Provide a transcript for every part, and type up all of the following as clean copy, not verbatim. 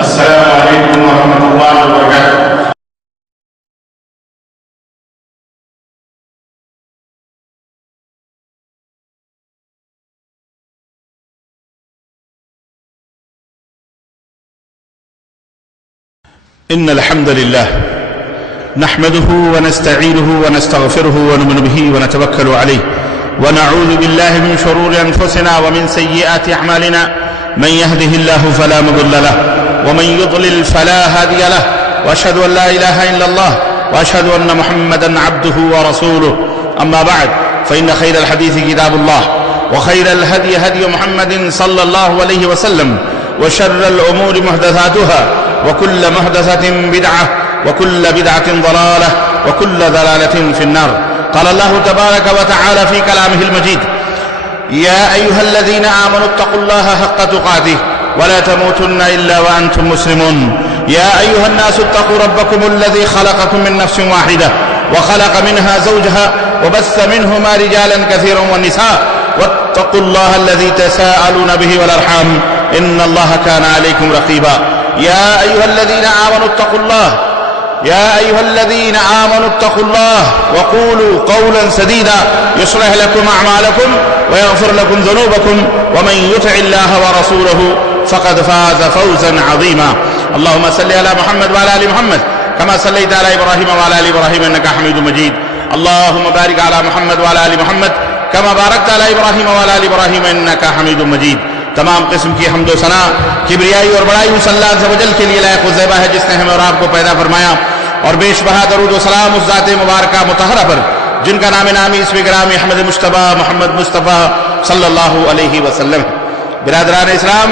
السلام عليكم ورحمة الله وبركاته. إن الحمد لله نحمده ونستعينه ونستغفره ونؤمن به ونتوكل عليه ونعوذ بالله من شرور أنفسنا ومن سيئات أعمالنا، من يهده الله فلا مضل له ومن يضلل فلا هادي له، وأشهد أن لا إله إلا الله وأشهد أن محمدا عبده ورسوله. أما بعد، فإن خير الحديث كتاب الله، وخير الهدي هدي محمد صلى الله عليه وسلم، وشر الأمور محدثاتها، وكل محدثة بدعة، وكل بدعة ضلالة، وكل ضلالة في النار. قال الله تبارك وتعالى في كلامه المجيد: يا أيها الذين آمنوا اتقوا الله حق تقاته ولا تموتن إلا وأنتم مسلمون. يا أيها الناس اتقوا ربكم الذي خلقكم من نفس واحدة وخلق منها زوجها وبث منهما رجالا كثيرا والنساء، واتقوا الله الذي تساءلون به والأرحام إن الله كان عليكم رقيبا. يا أيها الذين آمنوا اتقوا الله وقولوا قولا سديدا يصلح لكم أعمالكم ويغفر لكم ذنوبكم، ومن يطع الله ورسوله فقد فاز فوزا عظيما. اللهم صل على محمد وعلى آل محمد كما صليت على إبراهيم وعلى آل إبراهيم إنك حميد مجيد. اللهم بارك على محمد وعلى آل محمد كما باركت على إبراهيم وعلى آل إبراهيم إنك حميد مجيد. تمام قسم کی حمد و ثنا، کبریائی اور بڑائی اس اللہ عز و جل کے لیے لائق و زیبا ہے جس نے ہمیں اور آپ کو پیدا فرمایا، اور بیش بہا درود و سلام اس ذات مبارکہ مطہرہ پر جن کا نام نامی اسم گرامی احمد مصطفیٰ محمد مصطفیٰ صلی اللہ علیہ وسلم. برادران اسلام،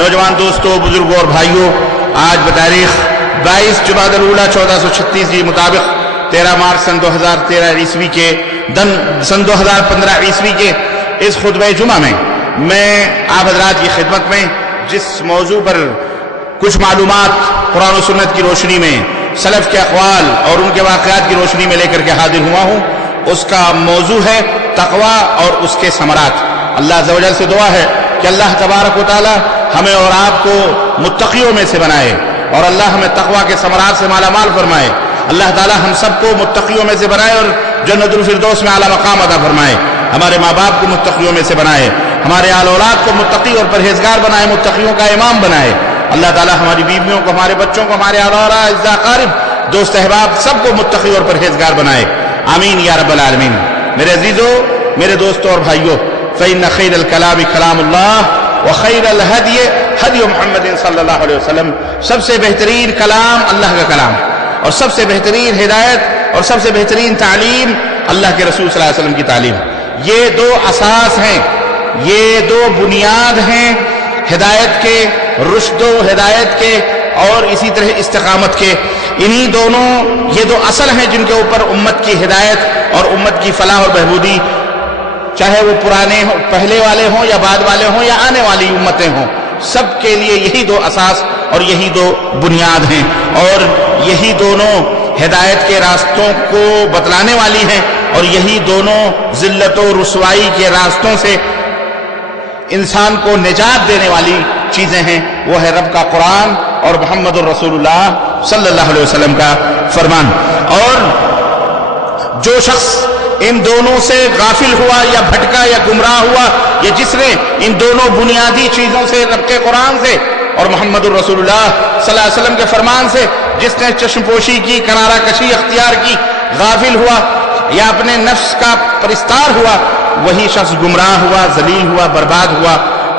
نوجوان دوستوں، بزرگوں اور بھائیوں، آج بتاریخ 22 جمادی الاولیٰ 1436 کے مطابق 13 مارچ سن 2013 عیسوی کے سن 2015 عیسوی کے اس خطبہ جمعہ میں آپ حضرات کی خدمت میں جس موضوع پر کچھ معلومات قرآن و سنت کی روشنی میں، سلف کے اقوال اور ان کے واقعات کی روشنی میں لے کر کے حاضر ہوا ہوں، اس کا موضوع ہے تقویٰ اور اس کے ثمرات. اللہ عز و جل سے دعا ہے کہ اللہ تبارک و تعالی ہمیں اور آپ کو متقیوں میں سے بنائے، اور اللہ ہمیں تقویٰ کے ثمرات سے مالا مال فرمائے. اللہ تعالی ہم سب کو متقیوں میں سے بنائے اور جنت الفردوس میں اعلیٰ مقام عطا فرمائے. ہمارے ماں باپ کو متقیوں میں سے بنائے، ہمارے آل اولاد کو متقی اور پرہیزگار بنائے، متقیوں کا امام بنائے. اللہ تعالی ہماری بیویوں کو، ہمارے بچوں کو، ہمارے آل اولاد، اعزاء اقارب، دوست احباب سب کو متقی اور پرہیزگار بنائے. آمین یا رب العالمین. میرے عزیزوں، میرے دوستوں اور بھائیوں، فإن خیر الکلام کلام اللہ وخیر الہدی ہدی محمد صلی اللہ علیہ وسلم. سب سے بہترین کلام اللہ کا کلام، اور سب سے بہترین ہدایت اور سب سے بہترین تعلیم اللہ کے رسول صلی اللہ علیہ وسلم کی تعلیم. یہ دو اساس ہیں، یہ دو بنیاد ہیں ہدایت کے، رشد و ہدایت کے، اور اسی طرح استقامت کے. انہی دونوں یہ دو اصل ہیں جن کے اوپر امت کی ہدایت اور امت کی فلاح اور بہبودی، چاہے وہ پرانے پہلے والے ہوں یا بعد والے ہوں یا آنے والی امتیں ہوں، سب کے لیے یہی دو اساس اور یہی دو بنیاد ہیں، اور یہی دونوں ہدایت کے راستوں کو بتلانے والی ہیں، اور یہی دونوں ذلت و رسوائی کے راستوں سے انسان کو نجات دینے والی چیزیں ہیں. وہ ہے رب کا قرآن اور محمد الرسول اللہ صلی اللہ علیہ وسلم کا فرمان. اور جو شخص ان دونوں سے غافل ہوا یا بھٹکا یا گمراہ ہوا، یا جس نے ان دونوں بنیادی چیزوں سے، رب کے قرآن سے اور محمد الرسول اللہ صلی اللہ علیہ وسلم کے فرمان سے، جس نے چشم پوشی کی، کنارہ کشی اختیار کی، غافل ہوا یا اپنے نفس کا پرستار ہوا، وہی شخص گمراہ ہوا، ذلیل ہوا، برباد ہوا.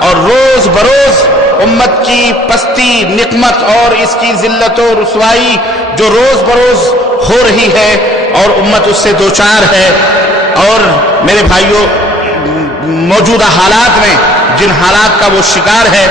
اور روز بروز امت کی پستی، نقمت اور اس کی ذلت و رسوائی جو روز بروز ہو رہی ہے اور امت اس سے دوچار ہے. اور میرے بھائیوں، موجودہ حالات میں جن حالات کا وہ شکار ہے،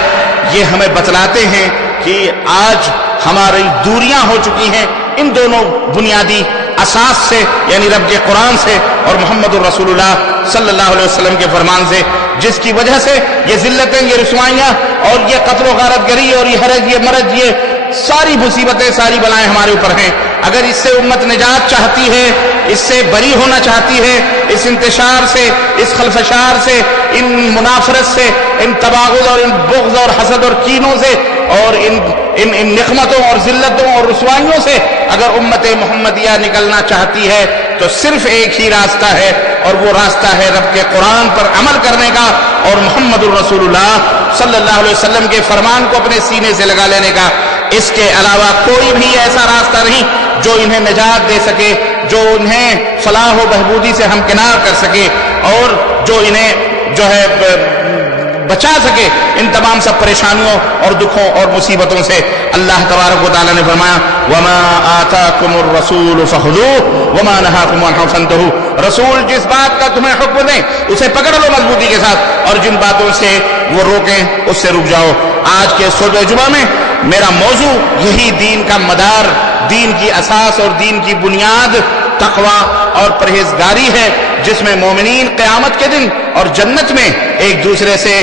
یہ ہمیں بتلاتے ہیں کہ آج ہماری دوریاں ہو چکی ہیں ان دونوں بنیادی اساس سے، یعنی رب کے قرآن سے اور محمد الرسول اللہ صلی اللہ علیہ وسلم کے فرمان سے، جس کی وجہ سے یہ ذلتیں، یہ رسوائیاں اور یہ قتل و غارت گری اور یہ حرج، یہ مرض، یہ ساری مصیبتیں، ساری بلائیں ہمارے اوپر ہیں. اگر اس سے امت نجات چاہتی ہے، اس سے بری ہونا چاہتی ہے، اس انتشار سے، اس خلفشار سے، ان منافرت سے، ان تباغض اور ان بغض اور حسد اور کینوں سے، اور ان ان نقمتوں اور ذلتوں اور رسوائیوں سے اگر امت محمدیہ نکلنا چاہتی ہے تو صرف ایک ہی راستہ ہے، اور وہ راستہ ہے رب کے قرآن پر عمل کرنے کا اور محمد الرسول اللہ صلی اللہ علیہ وسلم کے فرمان کو اپنے سینے سے لگا لینے کا۔ اس کے علاوہ کوئی بھی ایسا راستہ نہیں جو انہیں نجات دے سکے، جو انہیں فلاح و بہبودی سے ہمکنار کر سکے، اور جو انہیں جو ہے بچا سکے ان تمام سب پریشانیوں اور دکھوں اور مصیبتوں سے۔ اللہ تبارک و تعالیٰ نے فرمایا وَمَا آتَاكُمُ الرَّسُولُ فَخُذُوهُ وَمَا نَهَاكُمْ عَنْهُ فَانْتَهُوا، رسول جس بات کا تمہیں حکم دیں اسے پکڑ لو مضبوطی کے ساتھ، اور جن باتوں سے وہ روکیں اس سے رک جاؤ۔ آج کے خطبہ جمعہ میں میرا موضوع یہی دین کا مدار، دین کی اساس اور دین کی بنیاد تقوی اور پرہیزگاری ہے، جس میں مومنین قیامت کے دن اور جنت میں ایک دوسرے سے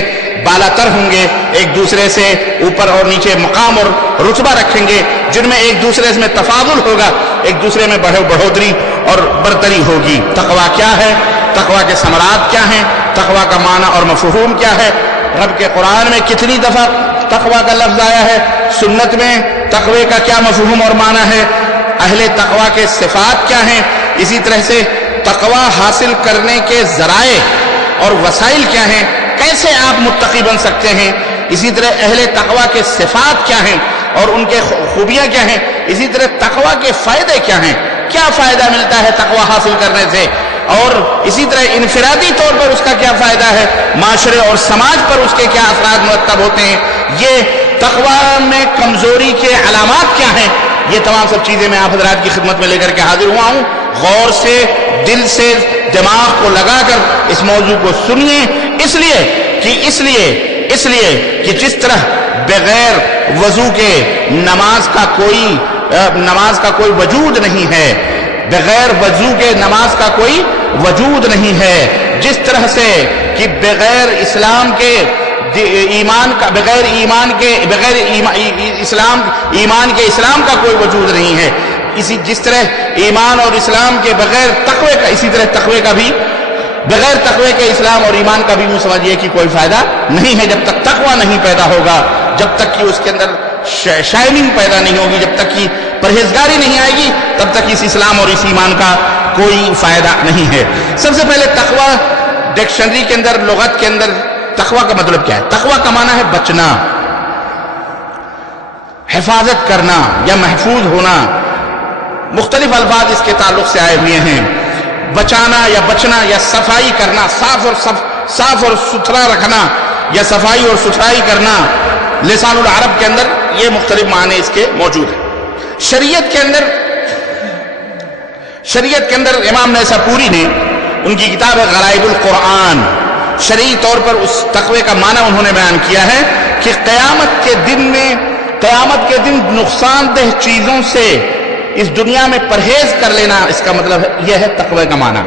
بالا تر ہوں گے، ایک دوسرے سے اوپر اور نیچے مقام اور رتبہ رکھیں گے، جن میں ایک دوسرے میں تفاضل ہوگا، ایک دوسرے میں بڑھوتری اور برتری ہوگی۔ تقوی کیا ہے؟ تقوی کے ثمرات کیا ہیں؟ تقوی کا معنی اور مفہوم کیا ہے؟ رب کے قرآن میں کتنی دفعہ تقوی کا لفظ آیا ہے؟ سنت میں تقوی کا کیا مفہوم اور معنی ہے؟ اہل تقوی کے صفات کیا ہیں؟ اسی طرح سے تقوی حاصل کرنے کے ذرائع اور وسائل کیا ہیں؟ کیسے آپ متقی بن سکتے ہیں؟ اسی طرح اہل تقوی کے صفات کیا ہیں اور ان کے خوبیاں کیا ہیں؟ اسی طرح تقوی کے فائدے کیا ہیں؟ کیا فائدہ ملتا ہے تقوی حاصل کرنے سے؟ اور اسی طرح انفرادی طور پر اس کا کیا فائدہ ہے؟ معاشرے اور سماج پر اس کے کیا اثرات مرتب ہوتے ہیں؟ یہ تقوی میں کمزوری کے علامات کیا ہیں؟ یہ تمام سب چیزیں میں آپ حضرات کی خدمت میں لے کر کے حاضر ہوا ہوں۔ غور سے، دل سے، دماغ کو لگا کر اس موضوع کو سنیے، اس لیے کہ جس طرح بغیر وضو کے نماز کا کوئی وجود نہیں ہے، بغیر وضو کے نماز کا کوئی وجود نہیں ہے، جس طرح سے کہ بغیر اسلام کے ایمان کے اسلام کا کوئی وجود نہیں ہے، جس طرح ایمان اور اسلام کے بغیر تقوی کا، اسی طرح تقوی کا بھی بغیر تقوی کے اسلام اور ایمان کا بھی یوں سمجھیے کہ کوئی فائدہ نہیں ہے۔ جب تک تقوی نہیں پیدا ہوگا، جب تک کہ اس کے اندر شائننگ پیدا نہیں ہوگی، جب تک کہ پرہیزگاری نہیں آئے گی، تب تک اس اسلام اور اس ایمان کا کوئی فائدہ نہیں ہے۔ سب سے پہلے تقوی ڈکشنری کے اندر، لغت کے اندر تقوی کا مطلب کیا ہے؟ تقوی کا معنی ہے بچنا، حفاظت کرنا یا محفوظ ہونا۔ مختلف الفاظ اس کے تعلق سے آئے ہوئے ہیں، بچانا یا بچنا یا صفائی کرنا، صاف اور ستھرا رکھنا یا صفائی اور ستھرائی کرنا۔ لسان العرب کے اندر یہ مختلف معنی اس کے موجود ہیں۔ شریعت کے اندر امام نیساپوری نے، ان کی کتاب ہے غرائب القرآن، شرعی طور پر اس تقوی کا معنی انہوں نے بیان کیا ہے کہ قیامت کے دن نقصان دہ چیزوں سے اس دنیا میں پرہیز کر لینا، اس کا مطلب یہ ہے تقوی کا معنی۔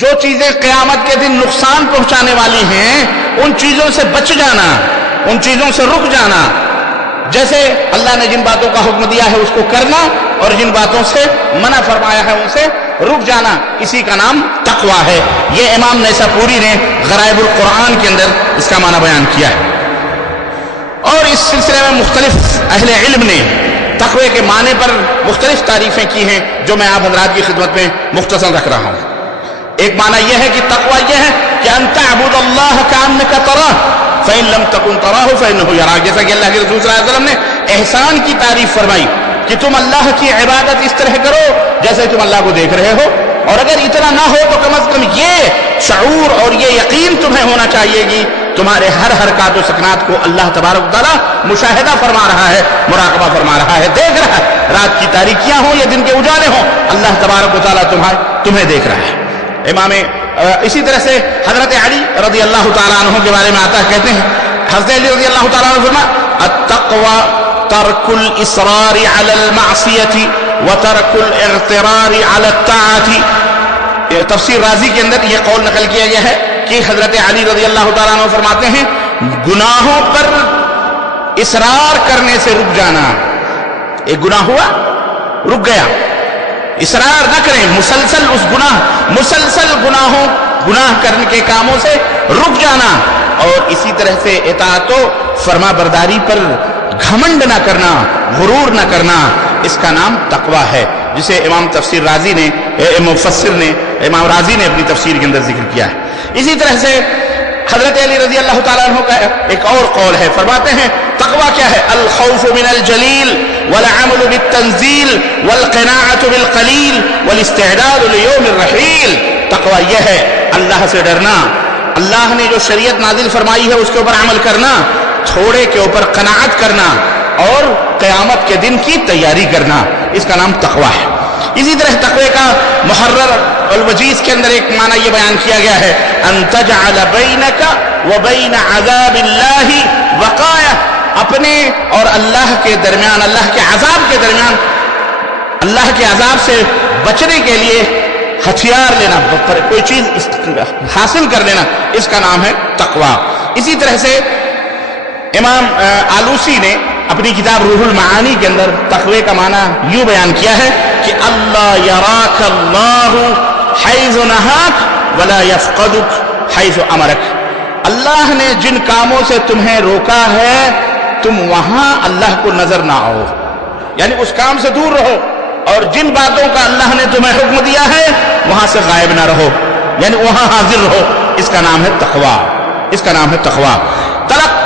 جو چیزیں قیامت کے دن نقصان پہنچانے والی ہیں ان چیزوں سے بچ جانا، ان چیزوں سے رک جانا۔ جیسے اللہ نے جن باتوں کا حکم دیا ہے اس کو کرنا، اور جن باتوں سے منع فرمایا ہے ان سے رک جانا، اسی کا نام تقوی ہے۔ یہ امام نیساپوری نے غرائب القرآن کے اندر اس کا معنی بیان کیا ہے۔ اور اس سلسلے میں مختلف اہل علم نے تقوی کے معنی پر مختلف تعریفیں کی ہیں، جو میں آپ حضرات کی خدمت میں مختصر رکھ رہا ہوں۔ ایک معنی یہ ہے کہ تقوی یہ ہے کہ ان تعبد اللہ کانک تراہ فإن لم تكن تراہ فإنه یراک، جیسا کہ اللہ کے رسول صلی اللہ علیہ وسلم نے احسان کی تعریف فرمائی کہ تم اللہ کی عبادت اس طرح کرو جیسے تم اللہ کو دیکھ رہے ہو، اور اگر اتنا نہ ہو تو کم از کم یہ شعور اور یہ یقین تمہیں ہونا چاہیے کہ تمہارے ہر حرکات و سکنات کو اللہ تبارک تعالیٰ مشاہدہ فرما رہا ہے، مراقبہ فرما رہا ہے، دیکھ رہا ہے۔ رات کی تاریکیاں ہوں یا دن کے اجالے ہوں، اللہ تبارک تعالیٰ تمہیں دیکھ رہا ہے۔ اسی طرح سے حضرت علی رضی اللہ تعالیٰ عنہ کے بارے میں آتا ہے، کہتے ہیں حضرت علی رضی اللہ تعالیٰ عنہ فرمایا التقوی ترک الاصرار علی المعصیۃ وترک الاغترار علی الطاعۃ۔ تفسیر رازی کے اندر یہ قول نقل کیا گیا ہے کہ حضرت علی رضی اللہ تعالیٰ عنہ فرماتے ہیں گناہوں پر اصرار کرنے سے رک جانا۔ ایک گناہ ہوا، رک گیا، اصرار نہ کریں، مسلسل گناہ کرنے کے کاموں سے رک جانا، اور اسی طرح سے اطاعت و فرما برداری پر گھمنڈ نہ کرنا، غرور نہ کرنا، اس کا نام تقوی ہے، جسے امام تفسیر رازی نے مفسر نے امام رازی نے اپنی تفسیر کے اندر ذکر کیا ہے۔ اسی طرح سے حضرت علی رضی اللہ تعالیٰ عنہ کا ایک اور قول ہے، فرماتے ہیں تقوی کیا ہے؟ الخوف من الجلیل والعمل بالتنزیل والقناعة بالقلیل والاستعداد لیوم الرحیل۔ تقوی یہ ہے اللہ سے ڈرنا، اللہ نے جو شریعت نازل فرمائی ہے اس کے اوپر عمل کرنا، تھوڑے کے اوپر قناعت کرنا اور قیامت کے دن کی تیاری کرنا، اس کا نام تقوی ہے۔ اسی طرح تقوی کا محرر الوجیز کے اندر ایک معنی یہ بیان کیا گیا ہے، ان تجعل بینک وبین عذاب اللہ وقایہ، اپنے اور اللہ کے درمیان، اللہ کے عذاب کے درمیان، اللہ کے عذاب سے بچنے کے لیے ہتھیار لینا، کوئی چیز حاصل کر لینا، اس کا نام ہے تقوی۔ اسی طرح سے امام آلوسی نے اپنی کتاب روح المعانی کے اندر تقوی کا معنی یوں بیان کیا ہے کہ اللہ یراک اللہ حیث نہاک ولا یفقدک حیث امرک، اللہ نے جن کاموں سے تمہیں روکا ہے تم وہاں اللہ کو نظر نہ آؤ، یعنی اس کام سے دور رہو، اور جن باتوں کا اللہ نے تمہیں حکم دیا ہے وہاں سے غائب نہ رہو، یعنی وہاں حاضر رہو، اس کا نام ہے تقوی، اس کا نام ہے تقوی۔ طلق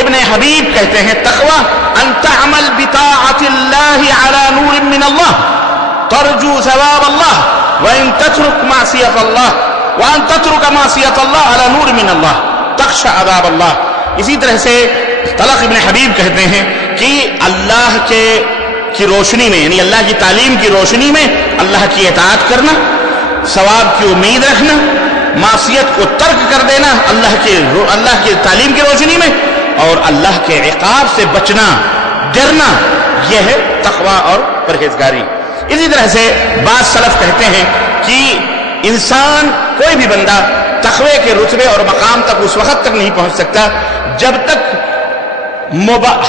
ابن حبیب کہتے ہیں تقوی ان تعمل بطاعت اللہ علی نور من اللہ ترجو ثواب اللہ وان تترک معصیت اللہ وان تترک معصیت اللہ علی نور من اللہ تخشى عذاب اللہ۔ اسی طرح سے طلق ابن حبیب کہتے ہیں کہ اللہ کی روشنی میں، یعنی اللہ کی تعلیم کی روشنی میں اللہ کی اطاعت کرنا، ثواب کی امید رکھنا، معصیت کو ترک کر دینا اللہ کی تعلیم کی روشنی میں، اور اللہ کے عقاب سے بچنا، ڈرنا، یہ ہے تقوی اور پرہیزگاری۔ اسی طرح سے بعض سلف کہتے ہیں کہ انسان، کوئی بھی بندہ تقوی کے رتبے اور مقام تک اس وقت تک نہیں پہنچ سکتا جب تک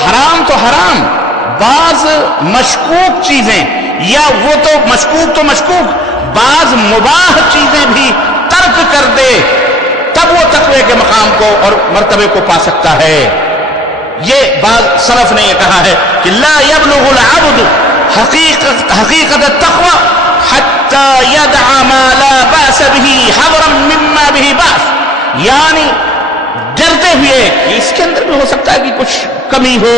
حرام تو حرام، بعض مشکوک چیزیں، یا وہ تو مشکوک بعض مباح چیزیں بھی ترک کر دے، تب وہ تقوی کے مقام کو اور مرتبے کو پا سکتا ہے۔ یہ بعض سلف نے یہ کہا ہے کہ لا يبلغ العبد حقیقت التقوی حتى يدع ما لا بأس به حذرا مما به بأس، یعنی ڈرتے ہوئے کہ اس کے اندر بھی ہو سکتا ہے کہ کچھ کمی ہو،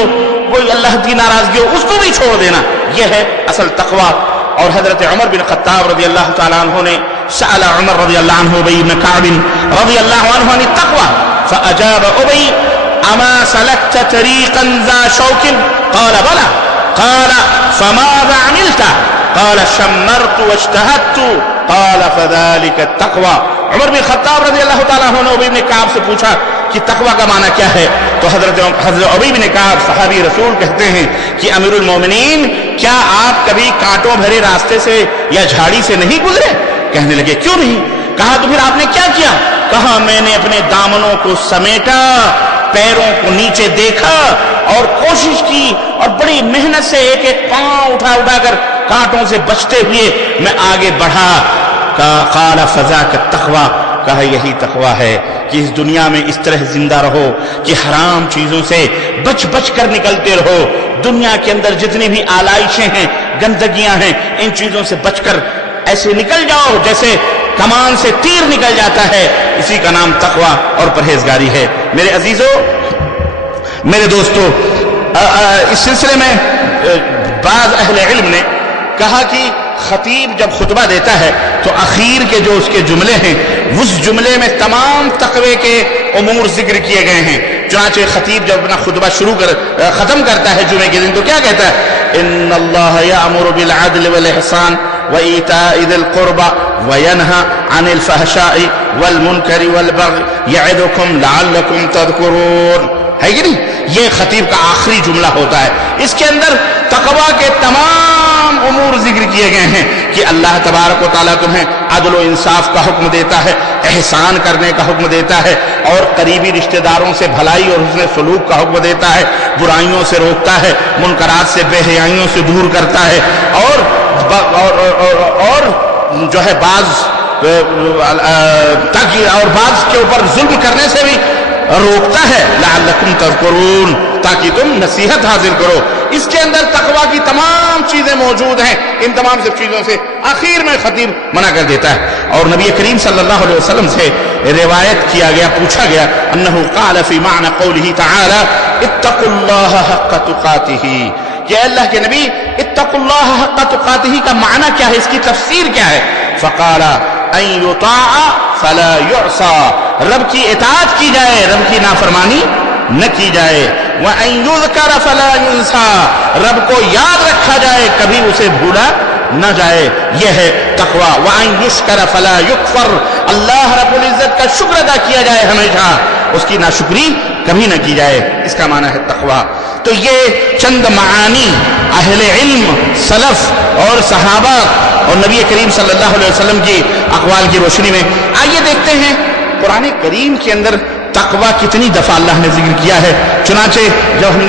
کوئی اللہ کی ناراضگی ہو، اس کو بھی چھوڑ دینا، یہ ہے اصل تقوی۔ اور حضرت عمر بن خطاب رضی اللہ تعالیٰ عنہ نے سأل عمر رضی اللہ عنہ ابی بن کعب رضی اللہ عنہ عن التقوى فأجاب ابی اما سلكت طريقا ذا شوك قال بلى قال فماذا عملت قال شمرت واجتهدت قال فذلك التقوى۔ عمر بن خطاب رضی اللہ تعالیٰ عنہ نے ابی بن کعب سے پوچھا کہ تقوی کا معنی کیا ہے، تو حضرت ابی بن کعب صحابی رسول کہتے ہیں کہ امیر المومنین کیا آپ کبھی کانٹوں بھرے راستے سے یا جھاڑی سے نہیں گزرے؟ کہنے لگے کیوں نہیں؟ کہا تو پھر آپ نے کیا کیا؟ کہا میں نے اپنے دامنوں کو سمیٹا، پیروں کو نیچے دیکھا اور کوشش کی، اور بڑی محنت سے ایک ایک پاؤں اٹھا کر کانٹوں سے بچتے ہوئے میں آگے بڑھا۔ قال فذاک التقوی، کہا یہی تقوی ہے کہ اس دنیا میں اس طرح زندہ رہو کہ حرام چیزوں سے بچ کر نکلتے رہو، دنیا کے اندر جتنی بھی آلائشیں ہیں، گندگیاں ہیں، ان چیزوں سے بچ کر ایسے نکل جاؤ جیسے کمان سے تیر نکل جاتا ہے، اسی کا نام تقوی اور پرہیزگاری ہے۔ میرے عزیزو، میرے دوستو، اس سلسلے میں بعض اہل علم نے کہا کہ خطیب جب خطبہ دیتا ہے تو اخیر کے جو اس کے جملے ہیں، اس جملے میں تمام تقوی کے امور ذکر کیے گئے ہیں۔ چنانچہ خطیب جب اپنا خطبہ ختم کرتا ہے جمعے کے دن تو کیا کہتا ہے؟ ان اللہ یامر بالعدل والاحسان وایتاء ذی القربى وینہی عن الفحشاء والمنکر والبغی یعظکم لعلکم تذکرون، ہے کہ نہیں؟ یہ خطیب کا آخری جملہ ہوتا ہے، اس کے اندر تقوی کے تمام امور ذکر کیے گئے ہیں کہ اللہ تبارک و تعالیٰ تمہیں عدل و انصاف کا حکم دیتا ہے، احسان کرنے کا حکم دیتا ہے، اور قریبی رشتہ داروں سے بھلائی اور حسن سلوک کا حکم دیتا ہے، برائیوں سے روکتا ہے، منکرات سے بے حیائیوں سے دور کرتا ہے، اور جو ہے بعض کے اوپر ظلم کرنے سے بھی روکتا ہے۔ لعلکم تذکرون، تاکہ تم نصیحت حاصل کرو. اس کے اندر تقوی کی تمام چیزیں موجود ہیں. ان تمام سب چیزوں سے آخر میں خطیب منع کر دیتا ہے. اور نبی کریم صلی اللہ علیہ وسلم سے روایت کیا گیا, پوچھا گیا, انہ قال فی معنی قولہ تعالی اتقوا اللہ حق تقاتہ, کہ اللہ کے نبی اتقوا اللہ حق تقاتہ کا معنی کیا ہے, اس کی تفسیر کیا ہے؟ فقال ان یطاع فلا یعصى, رب کی اطاعت کی جائے, رب کی نافرمانی نہ کی جائے. وَأَن يُذْكَرَ فَلَا يُنْسَى, رب کو یاد رکھا جائے, کبھی اسے بھولا نہ جائے. یہ ہے تقوی. وَأَن يُشْكَرَ فَلَا يُكْفَرْ, اللہ رب العزت کا شکر ادا کیا جائے ہمیشہ, اس کی ناشکری کبھی نہ کی جائے. اس کا معنی ہے تقوی. تو یہ چند معانی اہل علم, سلف اور صحابہ اور نبی کریم صلی اللہ علیہ وسلم کی اقوال کی روشنی میں آئیے دیکھتے ہیں قرآن کریم کے اندر تقوی کتنی دفعہ اللہ نے ذکر کیا ہے. چنانچہ جب ہم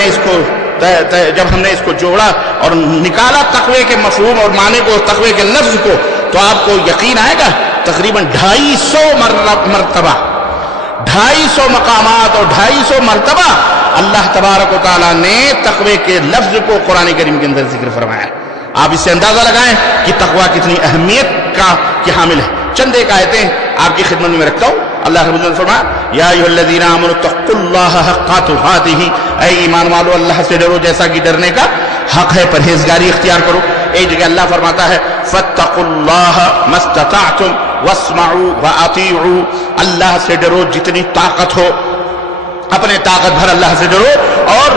نے اس کو جوڑا اور نکالا تقوی کے مفہوم اور معنی کو, تقوی کے لفظ کو, تو آپ کو یقین آئے گا تقریباً 250 مرتبہ, 250 مقامات اور 250 مرتبہ اللہ تبارک و تعالیٰ نے تقوی کے لفظ کو قرآن کریم کے اندر ذکر فرمایا. آپ اس سے اندازہ لگائیں کہ تقوی کتنی اہمیت کی حامل ہے. چند ایک آیتیں آپ کی خدمت میں رکھتا ہوں. اللہ رب العزت فرمایا یا ایھا الذین آمنوا اتقوا اللہ حق تقاتہ, اے ایمان والو اللہ سے ڈرو جیسا کہ ڈرنے کا حق ہے, پرہیزگاری اختیار کرو. ایک جگہ اللہ فرماتا ہے فاتقوا اللہ ما استطعتم واسمعوا واطیعوا, اللہ سے ڈرو جتنی طاقت ہو, اپنے طاقت بھر اللہ سے ڈرو, اور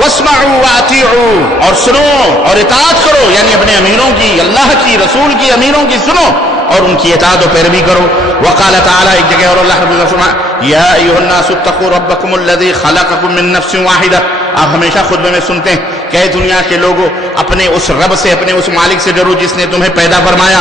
واسمعوا واطیعوا, اور سنو اور اطاعت کرو, یعنی اپنے امیروں کی, اللہ کی, رسول کی امیروں کی سنو اور ان کی اطاعت و پیروی کرو. وقال تعالی, ایک جگہ اور اللہ رب العزت فرمایا یا ایھا الناس اتقوا ربکم الذی خلقکم من نفس واحدہ. آپ ہمیشہ خطبے میں سنتے ہیں کہ اے دنیا کے لوگوں, اپنے اس رب سے, اپنے اس مالک سے ڈرو جس نے تمہیں پیدا فرمایا,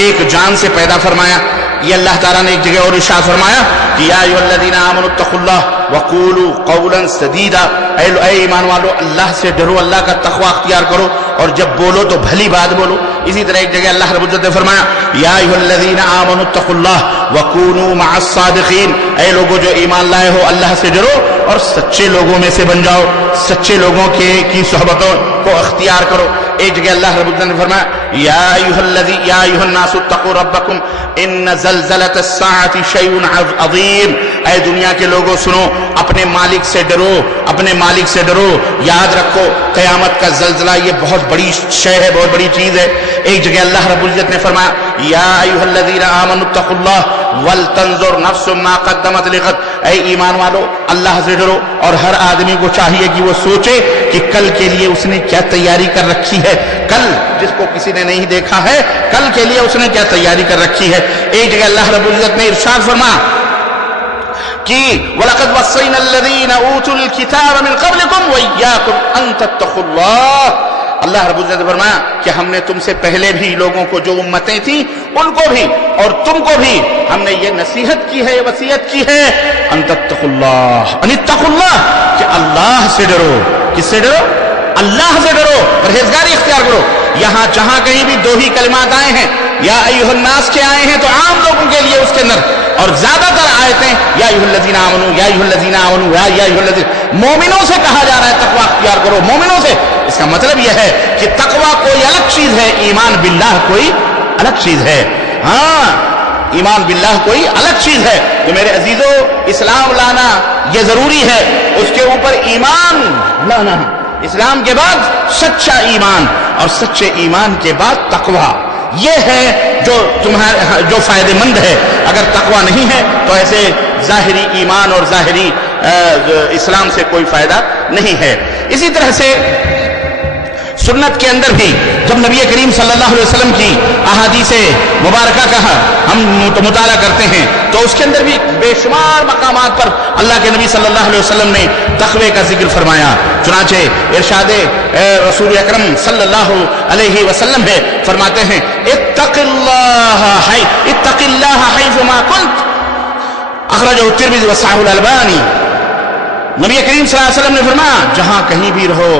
ایک جان سے پیدا فرمایا. یہ اللہ تعالیٰ نے ایک جگہ اور ارشاد فرمایا کہ یا ایھا الذین آمنوا اتقوا اللہ وقولوا قولا سدیدا, اے ایمان والو اللہ سے ڈرو, اللہ کا تقوی اختیار کرو, اور جب بولو تو بھلی بات بولو. اسی طرح ایک جگہ اللہ رب العزت نے فرمایا یا ایھا الذین آمنوا اتقوا اللہ وکونوا مع الصادقین, اے لوگوں جو ایمان لائے ہو اللہ سے ڈرو اور سچے لوگوں میں سے بن جاؤ, سچے لوگوں کی صحبتوں کو اختیار کرو. ایک جگہ اللہ رب العزت نے فرمایا یا ایھا الناس اتقوا ربکم ان زلزلۃ الساعۃ شیء عظیم, اے دنیا کے لوگوں سنو, اپنے مالک سے ڈرو, اپنے مالک سے ڈرو. یاد رکھو قیامت کا زلزلہ یہ بہت بڑی شے ہے, بہت بڑی چیز ہے. ایک جگہ اللہ رب العزت نے فرمایا یا ایھا الذین آمنوا اتقوا اللہ ولتنظر نفس ما قدمت لغد, اے ایمان والو اللہ سے ڈرو, اور ہر آدمی کو چاہیے کہ وہ سوچے کہ کل کے لیے اس نے کیا تیاری کر رکھی ہے. کل جس کو کسی نے نہیں دیکھا ہے, کل کے لیے اس نے کیا تیاری کر رکھی ہے. ایک جگہ اللہ رب العزت نے ارشاد فرمایا کہ وَلَقَدْ وَصَّيْنَا الَّذِينَ أُوتُوا الْكِتَابَ مِنْ قَبْلِكُمْ وَإِيَّاكُمْ أَن تَتَّقُوا اللَّهَ, اللہ رب العزت نے فرمایا کہ ہم نے تم سے پہلے بھی لوگوں کو, جو امتیں تھیں ان کو بھی اور تم کو بھی ہم نے یہ نصیحت کی ہے, یہ وصیت کی ہے ان تتقوا اللہ, ان اتقوا اللہ, کہ اللہ سے ڈرو. کس سے ڈرو؟ اللہ سے ڈرو, پرہیزگاری اختیار کرو. یہاں جہاں کہیں بھی دو ہی کلمات آئے ہیں, یا ایھا الناس کے آئے ہیں تو عام لوگوں کے لیے اس کے اندر, اور زیادہ تر آیتیں یا ایھا الذین آمنوا, یا ایھا الذین آمنوا, یا ایھا الذین, مومنوں سے کہا جا رہا ہے تقوی اختیار کرو, مومنوں سے. اس کا مطلب یہ ہے کہ تقوی کوئی الگ چیز ہے, ایمان باللہ کوئی الگ چیز ہے. ہاں, ایمان باللہ کوئی الگ چیز ہے. تو میرے عزیزو, اسلام لانا یہ ضروری ہے, اس کے اوپر ایمان لانا, اسلام کے بعد سچا ایمان, اور سچے ایمان کے بعد تقوی, یہ ہے جو فائدہ مند ہے. اگر تقوی نہیں ہے تو ایسے ظاہری ایمان اور ظاہری اسلام سے کوئی فائدہ نہیں ہے. اسی طرح سے سنت کے اندر بھی جب نبی کریم صلی اللہ علیہ وسلم کی احادیث مبارکہ کا ہم مطالعہ کرتے ہیں تو اس کے اندر بھی بے شمار مقامات پر اللہ کے نبی صلی اللہ علیہ وسلم نے تقوی کا ذکر فرمایا. چنانچہ ارشاد رسول اکرم صلی اللہ علیہ وسلم ہے, فرماتے ہیں اتق اللہ حیثما کنت, اخرجہ الترمذی وصححہ الالبانی. نبی کریم صلی اللہ علیہ وسلم نے فرمایا جہاں کہیں بھی رہو,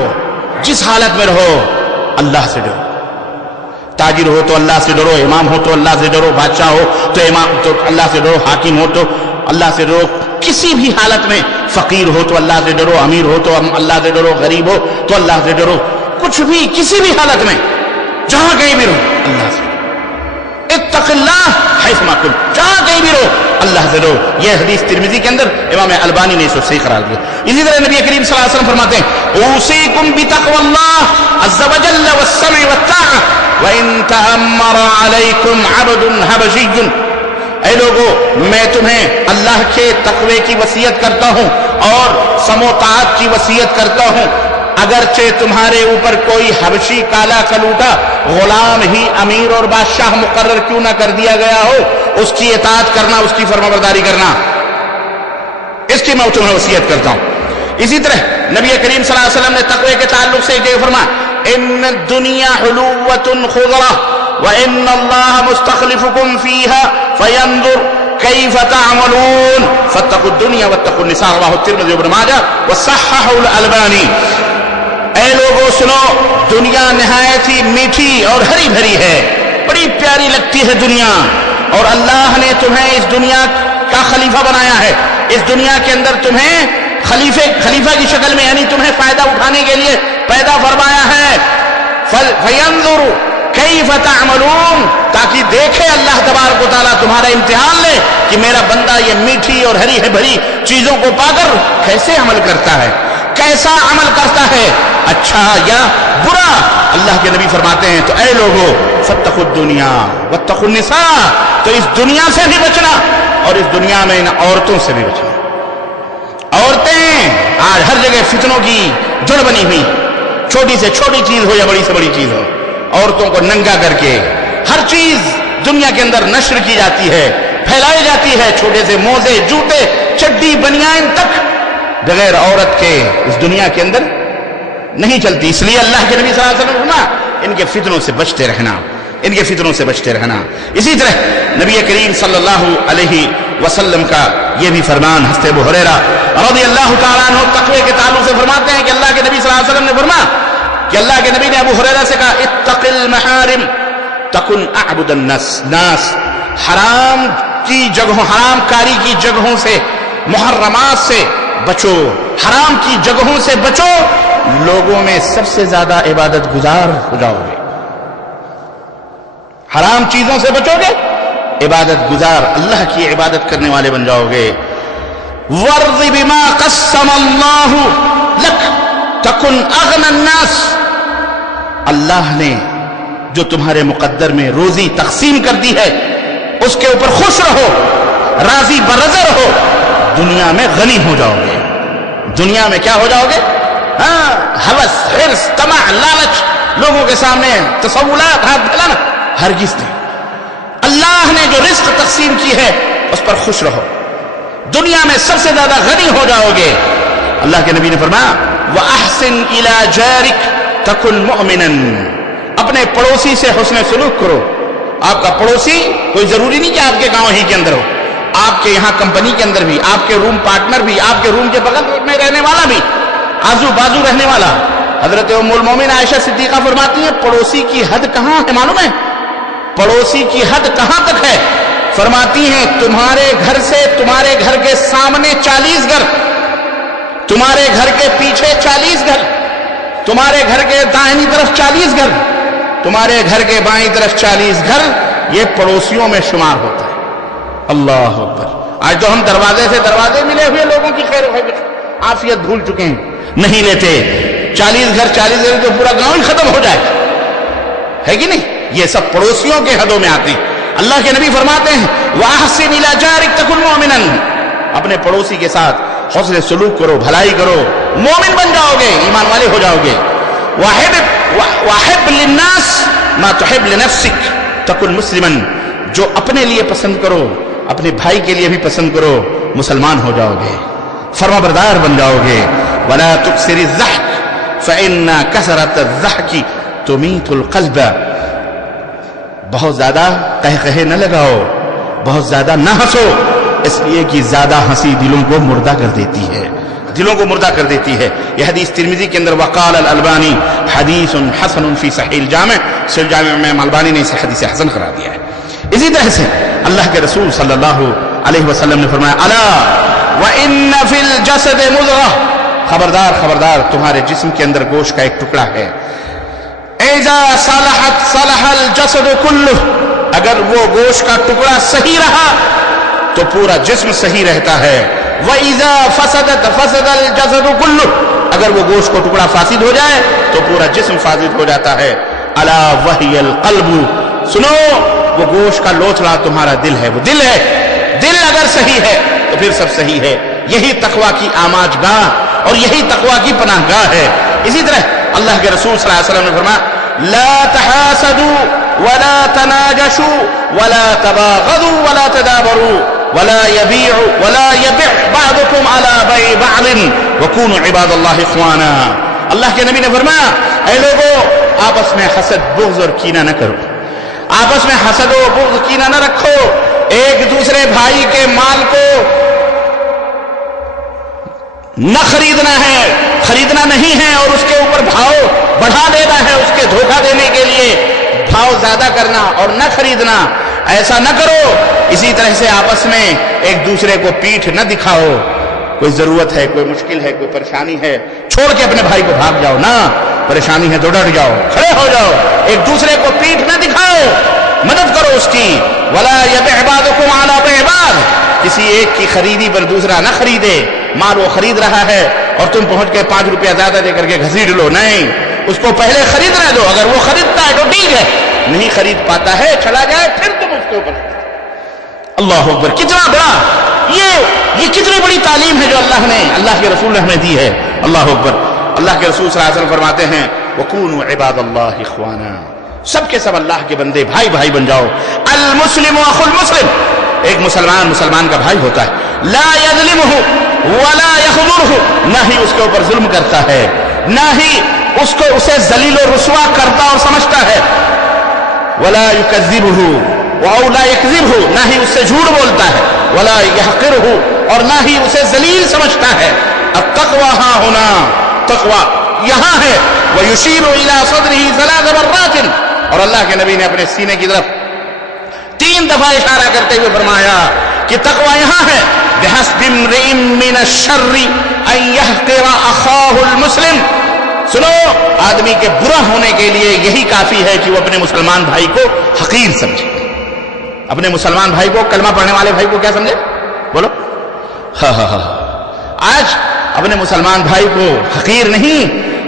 جس حالت میں رہو, اللہ سے ڈرو. تاجر ہو تو اللہ سے ڈرو, امام ہو تو اللہ سے ڈرو, بادشاہ ہو تو اللہ سے ڈرو, حاکم ہو تو اللہ سے ڈرو, کسی بھی حالت میں، فقیر ہو تو اللہ سے ڈرو، امیر ہو تو اللہ سے ڈرو، غریب ہو تو اللہ سے ڈرو، کچھ بھی کسی بھی حالت میں جہاں کہیں بھی رہو اللہ سے، اتق اللہ حیثما کنت، جہاں کہیں بھی رہو اللہ سے ڈرو۔ یہ حدیث ترمذی کے اندر امام البانی نے اسے صحیح قرار دیا۔ اسی طرح نبی کریم صلی اللہ علیہ وسلم فرماتے ہیں اوصیکم بتقوی اللہ عز وجل والسمع والطاعہ وان تأمر علیکم عبد حبشی، اے لوگو میں تمہیں اللہ کے تقوی کی وصیت کرتا ہوں اور سمع و طاعت کی وصیت کرتا ہوں، اگرچہ تمہارے اوپر کوئی حبشی کالا کلوٹا غلام ہی امیر اور بادشاہ مقرر کیوں نہ کر دیا گیا ہو، اس کی اطاعت کرنا، اس کی فرمانبرداری کرنا، اس کی میں تمہیں وصیت کرتا ہوں۔ اسی طرح نبی کریم صلی اللہ علیہ وسلم نے تقوی کے تعلق سے یہ فرمایا ان الدنیا حلوۃ خضرہ وان اللہ مستخلفکم فیہا فینظر کیف تعملون فاتقوا الدنیا واتقوا النساء، رواه الترمذی وابن ماجہ وصححہ الالبانی۔ اے لوگوں سنو، دنیا نہایت ہی میٹھی اور ہری بھری ہے، بڑی پیاری لگتی ہے دنیا، اور اللہ نے تمہیں اس دنیا کا خلیفہ بنایا ہے، اس دنیا کے اندر تمہیں خلیفہ کی شکل میں، یعنی تمہیں فائدہ اٹھانے کے لیے پیدا فرمایا ہے۔ فینظر کیف تعملون، تاکہ دیکھے اللہ تبارک و تعالیٰ، تمہارا امتحان لے کہ میرا بندہ یہ میٹھی اور ہری بھری چیزوں کو پا کر کیسے عمل کرتا ہے، کیسا عمل کرتا ہے، اچھا یا برا۔ اللہ کے نبی فرماتے ہیں تو اے لوگو فاتقوا الدنیا واتقوا النساء، تو اس دنیا سے بھی بچنا اور اس دنیا میں ان عورتوں سے بھی بچنا۔ عورتیں آج ہر جگہ فتنوں کی جڑ بنی ہوئی، چھوٹی سے چھوٹی چیز ہو یا بڑی سے بڑی چیز ہو، عورتوں کو ننگا کر کے ہر چیز دنیا کے اندر نشر کی جاتی ہے، پھیلائی جاتی ہے، چھوٹے سے موزے، جوتے، چڈی، بنیان تک بغیر عورت کے اس دنیا کے اندر نہیں چلتی۔ اس لیے اللہ کے نبی صلی اللہ علیہ وسلم نے فرمایا ان کے فتنوں سے بچتے رہنا، ان کے فتنوں سے بچتے رہنا۔ اسی طرح نبی کریم صلی اللہ علیہ وسلم کا یہ بھی فرمان حضرت ابو ہریرہ رضی اللہ تعالیٰ عنہ تقوی کے تعلق سے فرماتے ہیں کہ اللہ کے نبی صلی اللہ علیہ وسلم نے فرمایا کہ اللہ کے نبی نے ابو ہریرہ سے کہا اتق المحارم تکن اعبد الناس، حرام کی جگہوں، حرام کاری کی جگہوں سے، محرمات سے بچو، حرام کی جگہوں سے بچو، لوگوں میں سب سے زیادہ عبادت گزار ہو جاؤ گے۔ حرام چیزوں سے بچو گے، عبادت گزار، اللہ کی عبادت کرنے والے بن جاؤ گے۔ وَارْضِ بِمَا قَسَّمَ اللَّهُ لَكَ تَكُنْ أَغْنَى النَّاسِ، اللہ نے جو تمہارے مقدر میں روزی تقسیم کر دی ہے اس کے اوپر خوش رہو، راضی برضا رہو، دنیا میں غنی ہو جاؤ گے۔ دنیا میں کیا ہو جاؤ گے؟ ہوس، حرص، طمع، لالچ، لوگوں کے سامنے تصولات، ہاتھ پھیلانا، ہرگز نہیں۔ اللہ نے جو رزق تقسیم کی ہے اس پر خوش رہو، دنیا میں سب سے زیادہ غنی ہو جاؤ گے۔ اللہ کے نبی نے فرمایا وَأَحْسِنْ إِلَى جَارِكَ تَكُنْ مُؤْمِنًا، اپنے پڑوسی سے حسن سلوک کرو۔ آپ کا پڑوسی کوئی ضروری نہیں کہ آپ کے گاؤں ہی کے اندر ہو، آپ کے یہاں کمپنی کے اندر بھی، آپ کے روم پارٹنر بھی، آپ کے روم کے بغل میں رہنے والا بھی، آزو بازو رہنے والا۔ حضرت ام المومنین عائشہ صدیقہ فرماتی ہیں پڑوسی کی حد کہاں ہے معلوم ہے؟ پڑوسی کی حد کہاں تک ہے؟ فرماتی ہیں تمہارے گھر سے تمہارے گھر کے سامنے 40 گھر، تمہارے گھر کے پیچھے 40 گھر، تمہارے گھر کے دائنی طرف 40 گھر، تمہارے گھر کے بائیں طرف 40 گھر، یہ پڑوسیوں میں شمار ہوتا ہے۔ اللہ اکبر۔ آج تو ہم دروازے سے دروازے ملے ہوئے لوگوں کی خیر و عافیت بھول چکے ہیں، نہیں لیتے۔ 40 گھر 40 گھر تو پورا گاؤں ہی ختم ہو جائے، ہے کہ نہیں؟ یہ سب پڑوسیوں کے حدوں میں آتے ہیں۔ اللہ کے نبی فرماتے ہیں وَأَحْسِنْ إِلَى جَارِكَ تَكُنْ مُؤْمِنًا، اپنے پڑوسی کے ساتھ حسن سلوک کرو، بھلائی کرو، مومن بن جاؤ گے، ایمان والے ہو جاؤ گے۔ وَأَحِبْ لِلنَّاسِ مَا تُحِبْ لِنَفْسِكَ تَكُنْ مُسْلِمًا، جو اپنے لیے پسند کرو اپنے بھائی کے لیے بھی پسند کرو، مسلمان ہو جاؤ گے، فرما بردار بن جاؤ گے۔ وَلَا تُكْثِرِ الضَّحْكَ فَإِنَّ كَثْرَةَ الضَّحْكِ تُمِيتُ الْقَلْبَ، بہت زیادہ قہقہے نہ لگاؤ، بہت زیادہ نہ ہنسو، اس لیے کہ زیادہ ہنسی دلوں کو مردہ کر دیتی ہے، دلوں کو مردہ کر دیتی ہے۔ یہ حدیث ترمذی کے اندر وقال الالبانی حدیث حسن فی صحیح الجامع، صحیح الجامع میں البانی نے اسے حدیث حسن قرار دیا ہے۔ اسی طرح سے اللہ کے رسول صلی اللہ علیہ وسلم نے فرمایا الا وَإِنَّ فِي الْجَسَدِ مُضْغَةً، خبردار خبردار تمہارے جسم کے اندر گوشت کا ایک ٹکڑا ہے. اِذَا صَلَحَتْ صَلَحَ الْجَسَدُ كُلُّهُ، اگر وہ گوشت کا ٹکڑا صحیح رہا تو پورا جسم صحیح رہتا ہے. وَإِذَا فَسَدَتْ فَسَدَ الْجَسَدُ كُلُّهُ، اگر وہ گوشت کو ٹکڑا فاسد ہو جائے تو پورا جسم فاسد ہو جاتا ہے. الا وحی القلب، سنو وہ گوشت کا لوتھڑا تمہارا دل ہے، وہ دل ہے. دل اگر صحیح ہے تو پھر سب صحیح ہے. یہی تقویٰ کی آماج گاہ اور یہی تقویٰ کی پناہ گاہ ہے. اسی طرح اللہ کے رسول صلی اللہ علیہ وسلم نے فرمایا لا تحاسدوا ولا تناجشوا ولا تباغضوا ولا تدابروا ولا يبع بعضكم على بيع بعض وكونوا عباد الله اخوانا. اللہ کے نبی نے فرمایا اے لوگو آپس میں حسد بغض اور کینہ نہ کرو، آپس میں حسد و بغض کینہ نہ رکھو. ایک دوسرے بھائی کے مال کو نہ خریدنا ہے، خریدنا نہیں ہے، اور اس کے اوپر بھاؤ بڑھا دینا ہے اس کے دھوکہ دینے کے لیے، بھاؤ زیادہ کرنا اور نہ خریدنا، ایسا نہ کرو. اسی طرح سے آپس میں ایک دوسرے کو پیٹھ نہ دکھاؤ. کوئی ضرورت ہے، کوئی مشکل ہے، کوئی پریشانی ہے، چھوڑ کے اپنے بھائی کو بھاگ جاؤ نہ. پریشانی ہے تو ڈٹ جاؤ، کھڑے ہو جاؤ، ایک دوسرے کو پیٹھ نہ دکھاؤ، مدد کرو اس کی. ولا يبع بعضكم على بيع بعض، کسی ایک کی خریدی پر دوسرا نہ خریدے. مال وہ خرید رہا ہے اور تم پہنچ کے 5 روپیہ زیادہ دے کر کے گھسیٹ لو، نہیں، اس کو پہلے خریدنا دو. اگر وہ خریدتا ہے تو ٹھیک ہے، نہیں خرید پاتا ہے چلا جائے، پھر تم اس کے اوپر. اللہ اکبر، کتنا بڑا یہ کتنی بڑی تعلیم ہے جو اللہ کے رسول نے ہمیں دی ہے. اللہ اکبر. اللہ کے رسول صلی اللہ علیہ وسلم فرماتے ہیں وَكُونُوا عِبَادَ اللَّهِ إِخْوَانًا، سب کے سب اللہ کے بندے بھائی بھائی بن جاؤ. المسلم اخو المسلم، ایک مسلمان کا بھائی ہوتا ہے. لا يظلمه ولا يخذله، نہ ہی اس کے اوپر ظلم کرتا ہے، نہ ہی اسے ذلیل و رسوا کرتا اور سمجھتا ہے. ولا يكذبه او لا يكذبه، نہ ہی اس سے جھوٹ بولتا ہے. ولا يحقره، اور نہ ہی اسے ذلیل سمجھتا ہے. التقوى ها هنا، تقوی یہاں ہے. ويشير الى صدره 3 مرات، اور اللہ کے نبی نے اپنے سینے کی طرف 3 دفعہ اشارہ کرتے ہوئے فرمایا کہ تقوی یہاں ہے. بحسب امرئ من الشر ان يحقر اخاه المسلم، سنو آدمی کے برا ہونے کے لیے یہی کافی ہے کہ وہ اپنے مسلمان بھائی کو حقیر سمجھے. اپنے مسلمان بھائی کو، کلمہ پڑھنے والے بھائی کو کیا سمجھے؟ بولو. آج اپنے مسلمان بھائی کو حقیر نہیں،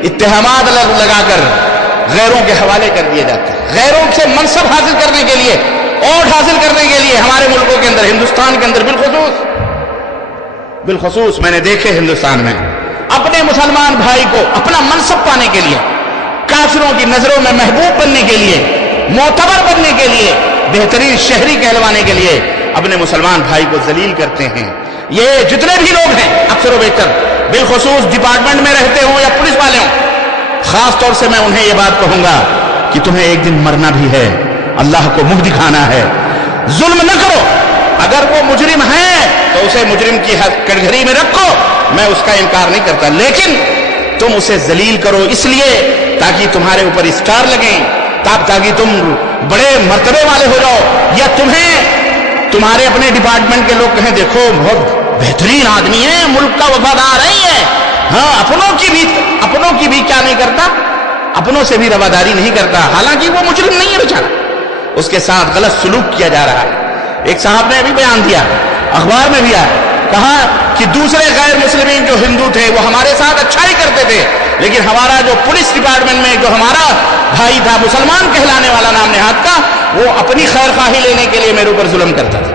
اتہامات لگا کر غیروں کے حوالے کر دیا جاتا ہے. غیروں سے منصب حاصل کرنے کے لیے، اوٹ حاصل کرنے کے لیے ہمارے ملکوں کے اندر، ہندوستان کے اندر بالخصوص میں نے دیکھے ہندوستان میں اپنے مسلمان بھائی کو اپنا منصب پانے کے لیے، کافروں کی نظروں میں محبوب بننے کے لیے، معتبر بننے کے لیے، بہترین شہری کہلوانے کے لیے اپنے مسلمان بھائی کو ذلیل کرتے ہیں. یہ جتنے بھی لوگ ہیں اکثر و بیشتر، بالخصوص ڈپارٹمنٹ میں رہتے ہوں یا پولیس والے ہوں، خاص طور سے میں انہیں یہ بات کہوں گا کہ تمہیں ایک دن مرنا بھی ہے، اللہ کو منہ دکھانا ہے. ظلم نہ کرو. اگر وہ مجرم ہے تو اسے مجرم کی کٹگری میں رکھو، میں اس کا انکار نہیں کرتا، لیکن تم اسے ذلیل کرو اس لیے تاکہ تمہارے اوپر اسٹار لگیں، تاکہ تم بڑے مرتبے والے ہو جاؤ، یا تمہارے اپنے ڈپارٹمنٹ کے لوگ کہیں دیکھو بہت بہترین آدمی ہے، ملک کا وفادار ہے. ہاں، اپنوں کی بھی کیا نہیں کرتا، اپنوں سے بھی رواداری نہیں کرتا، حالانکہ وہ مجرم نہیں ہے بیچارہ، اس کے ساتھ غلط سلوک کیا جا رہا ہے. ایک صاحب نے ابھی بیان دیا، اخبار میں بھی آیا، کہا کہ دوسرے غیر مسلمین جو ہندو تھے وہ ہمارے ساتھ اچھائی کرتے تھے، لیکن ہمارا جو پولیس ڈپارٹمنٹ میں جو ہمارا بھائی تھا مسلمان کہلانے والا نام نہاد کا، وہ اپنی خیر خواہی لینے کے لیے میرے اوپر ظلم کرتا تھا.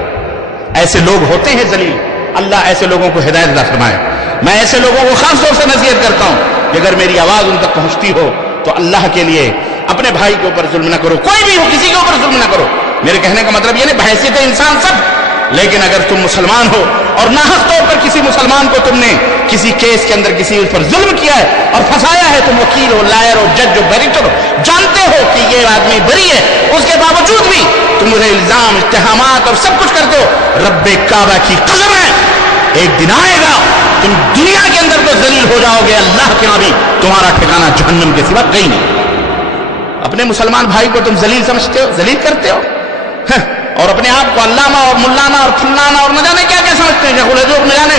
ایسے لوگ ہوتے ہیں ذلیل. اللہ ایسے لوگوں کو ہدایت عطا فرمائے. میں ایسے لوگوں کو خاص طور سے نصیحت کرتا ہوں کہ اگر میری آواز ان تک پہنچتی ہو تو اللہ کے لیے اپنے بھائی کے اوپر ظلم نہ کرو، کوئی بھی ہو، کسی کے اوپر ظلم نہ کرو. میرے کہنے کا مطلب یہ نہیں بحیثیت انسان سب، لیکن اگر تم مسلمان ہو اور ناحق طور پر کسی مسلمان کو تم نے کسی کیس کے اندر کسی پر ظلم کیا ہے اور پھنسایا ہے، تم وکیل ہو، لائر ہو، جج ہو، بیریسٹر ہو، جانتے ہو کہ یہ آدمی بری ہے، اس کے باوجود بھی تم مجھے الزام، اتہامات اور سب کچھ کرتے ہو. رب کعبہ کی قسم ہے ایک دن آئے گا تم دنیا کے اندر تو ذلیل ہو جاؤ گے، اللہ کے ہاں بھی تمہارا ٹھکانہ جہنم کے سوا کہیں نہیں. اپنے مسلمان بھائی کو تم ذلیل سمجھتے ہو، ذلیل کرتے ہو، اور اپنے آپ کو علامہ اور مولانا اور فلانا اور نہ جانے کیا کیا سمجھتے ہیں، نہ جانے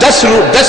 10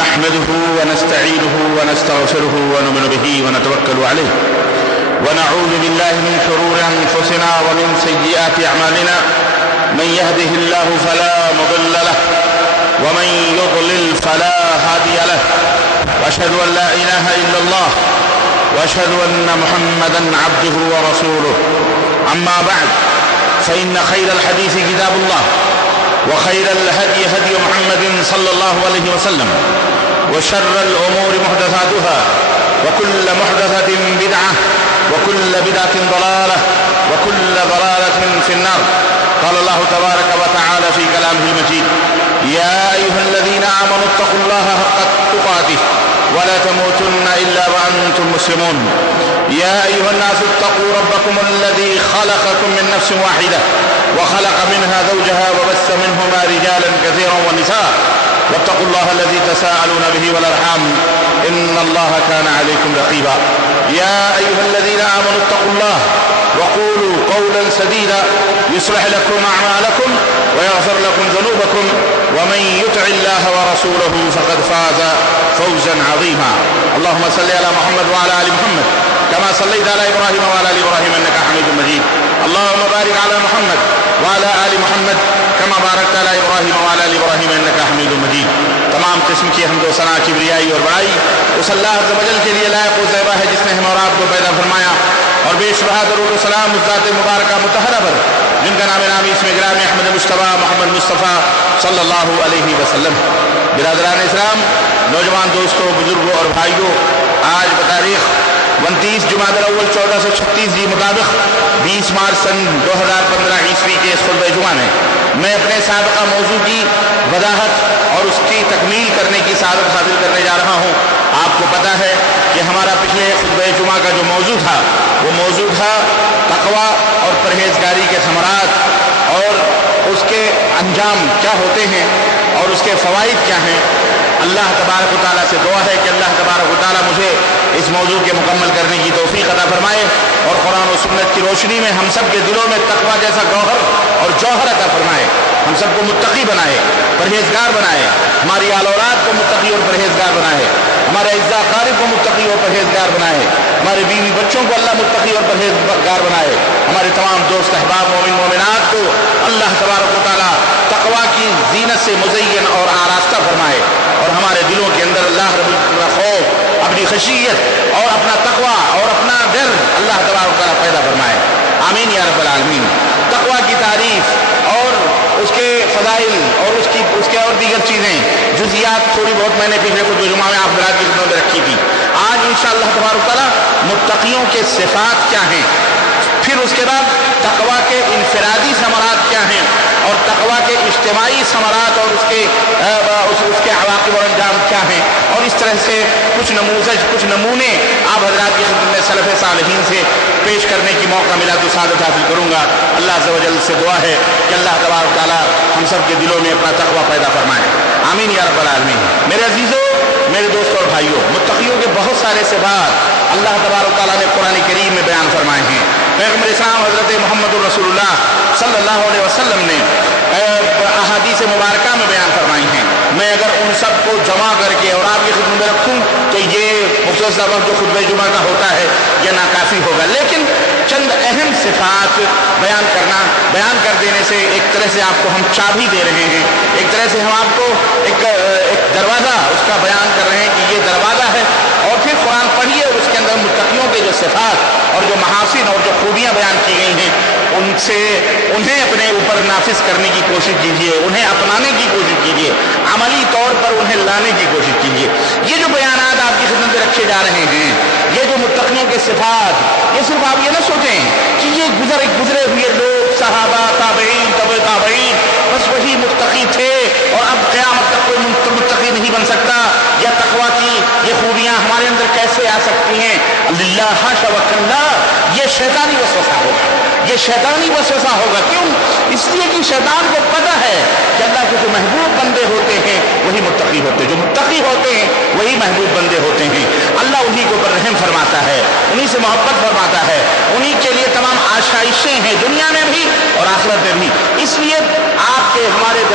نحمده ونستعينه ونستغفره ونؤمن به ونتوكل عليه ونعوذ بالله من شرور أنفسنا ومن سيئات أعمالنا من يهده الله فلا مضل له ومن يضلل فلا هادي له وأشهد أن لا إله إلا الله وأشهد أن محمدا عبده ورسوله أما بعد فإن خير الحديث كتاب الله وخير الهدي هدي محمد صلى الله عليه وسلم وشر الأمور محدثاتها وكل محدثة بدعة وكل بدعة ضلالة وكل ضلالة في النار. قال الله تبارك وتعالى في كلامه المجيد: يا أيها الذين آمنوا اتقوا الله حق تقاته ولا تموتن إلا وأنتم مسلمون. يا أيها الناس اتقوا ربكم الذي خلقكم من نفس واحدة وخلق منها زوجها وبث منهما رجالا كثيرا ونساء واتقوا الله الذي تساءلون به والأرحام إن الله كان عليكم رقيبا. يا أيها الذين آمنوا اتقوا الله وقولوا قولا سديدا يصلح لكم أعمالكم ويغفر لكم ذنوبكم ومن يطع الله ورسوله فقد فاز فوزا عظيما. اللهم صل على محمد وعلى آل محمد كما صليت على إبراهيم وعلى آل إبراهيم إنك حميد مجيد. اللهم بارك على محمد وعلى آل محمد كما باركت على إبراهيم وعلى آل إبراهيم إنك حميد مجيد. تمام قسم کی حمد و ثنا کبریائی اور بڑائی اس اللہ عز و جل کے لیے لائق و زیبا ہے جس نے ہم اور آپ کو پیدا فرمایا، اور بے شبہ درود و سلام اس ذات مبارکہ مطہرہ پر جن کا نام نامی اسم گرامی احمد مصطفیٰ محمد مصطفیٰ صلی اللہ علیہ وسلم. برادران اسلام، نوجوان دوستوں، بزرگوں اور بھائیوں، آج بتاریخ 29 جمادی الاول 1436 کے مطابق 20 مارچ سن 2015 عیسوی کے اس خطبہ جمعہ میں میں اپنے سابقہ موضوع کی وضاحت اور اس کی تکمیل کرنے کی سعادت حاصل کرنے جا رہا ہوں. آپ کو پتہ ہے کہ ہمارا پچھلے خطبہ جمعہ کا جو موضوع تھا وہ موضوع تھا تقویٰ اور پرہیزگاری کے ثمرات اور اس کے انجام کیا ہوتے ہیں اور اس کے فوائد کیا ہیں. اللہ تبارک و تعالیٰ سے دعا ہے کہ اللہ تبارک و تعالیٰ مجھے اس موضوع کے مکمل کرنے کی توفیق عطا فرمائے اور قرآن و سنت کی روشنی میں ہم سب کے دلوں میں تقویٰ جیسا گوہر اور جوہر عطا فرمائے، ہم سب کو متقی بنائے، پرہیزگار بنائے، ہماری آل اولاد کو متقی اور پرہیزگار بنائے، ہمارے اجزاء اقارب کو متقی اور پرہیزگار بنائے، ہمارے بیوی بچوں کو اللہ متقی اور پرہیزگار بنائے، ہمارے تمام دوست احباب مومن مومنات کو اللہ تبارک و تعالیٰ تقویٰ کی زینت سے مزین اور آراستہ فرمائے اور ہمارے دلوں کے اندر اللہ رب العالمین خوف، اپنی خشیت اور اپنا تقویٰ اور اپنا ڈر اللہ تبارک و تعالیٰ پیدا فرمائے. آمین یا رب العالمین. تقویٰ کی تعریف اور اس کے فضائل اور اس کے اور دیگر چیزیں جزیات تھوڑی بہت میں نے پچھلے کچھ جمعہ میں آپ حضرات کی خدمت میں رکھی تھی. آج انشاءاللہ تبارک و تعالیٰ متقیوں کے صفات کیا ہیں، پھر اس کے بعد تقویٰ کے انفرادی ثمرات کیا ہیں اور تقویٰ کے اجتماعی ثمرات اور اس کے عواقب اور انجام کیا ہیں، اور اس طرح سے کچھ نموذج، کچھ نمونے آپ حضرات کی خدمت میں سلف صالحین سے پیش کرنے کی موقع ملا تو سعادت حاصل کروں گا. اللہ عز و جل سے دعا ہے کہ اللہ تبارک و تعالیٰ ہم سب کے دلوں میں اپنا تقویٰ پیدا فرمائے. آمین یا رب العالمین. میرے عزیزوں، میرے دوستوں اور بھائیوں، متقیوں کے بہت سارے صفات اللہ تبارک و تعالیٰ نے قرآن کریم میں بیان فرمائے ہیں. پیغمبر اسلام حضرت محمد رسول اللہ صلی اللہ علیہ وسلم نے احادیث مبارکہ میں بیان فرمائی ہیں. میں اگر ان سب کو جمع کر کے اور آپ کی خدمت میں رکھوں تو یہ مختصر وقت جو خطبہ جمعہ کا ہوتا ہے یہ ناکافی ہوگا، لیکن چند اہم صفات بیان کر دینے سے ایک طرح سے آپ کو ہم چابی دے رہے ہیں، ایک طرح سے ہم آپ کو ایک دروازہ اس کا بیان کر رہے ہیں کہ یہ دروازہ ہے، اور پھر قرآن پڑھیے اور اس کے اندر متقیوں کے جو صفات اور جو محاسن اور جو خوبیاں بیان کی گئی ہیں انہیں اپنے اوپر نافذ کرنے کی کوشش کیجیے، انہیں اپنانے کی کوشش کیجیے، عملی طور پر انہیں لانے کی کوشش کیجیے. یہ جو بیانات آپ کی خدمت میں رکھے جا رہے ہیں، یہ جو متقیوں کے صفات، یہ صرف آپ یہ نہ سوچیں کہ یہ گزرے ہوئے لوگ، صحابہ، تابعین، تبع تابعین، بس وہی متقی تھے اور اب قیامت تک کوئی متقی نہیں بن سکتا، یا تقویٰ کی یہ خوبیاں ہمارے اندر کیسے آ سکتی ہیں. اللہ حاشا وکلا، یہ شیطانی وسوسہ ہوگا، یہ شیطانی وسوسہ ہوگا. کیوں؟ اس لیے کہ شیطان کو پتہ ہے کہ اللہ کے جو محبوب بندے ہوتے ہیں وہی متقی ہوتے ہیں، جو متقی ہوتے ہیں وہی محبوب بندے ہوتے ہیں. اللہ انہی کے اوپر رحم فرماتا ہے، انہی سے محبت فرماتا ہے، انہی کے لیے تمام آشائشیں ہیں دنیا میں بھی اور آخرت میں بھی. اس لیے آپ کے ہمارے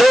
2,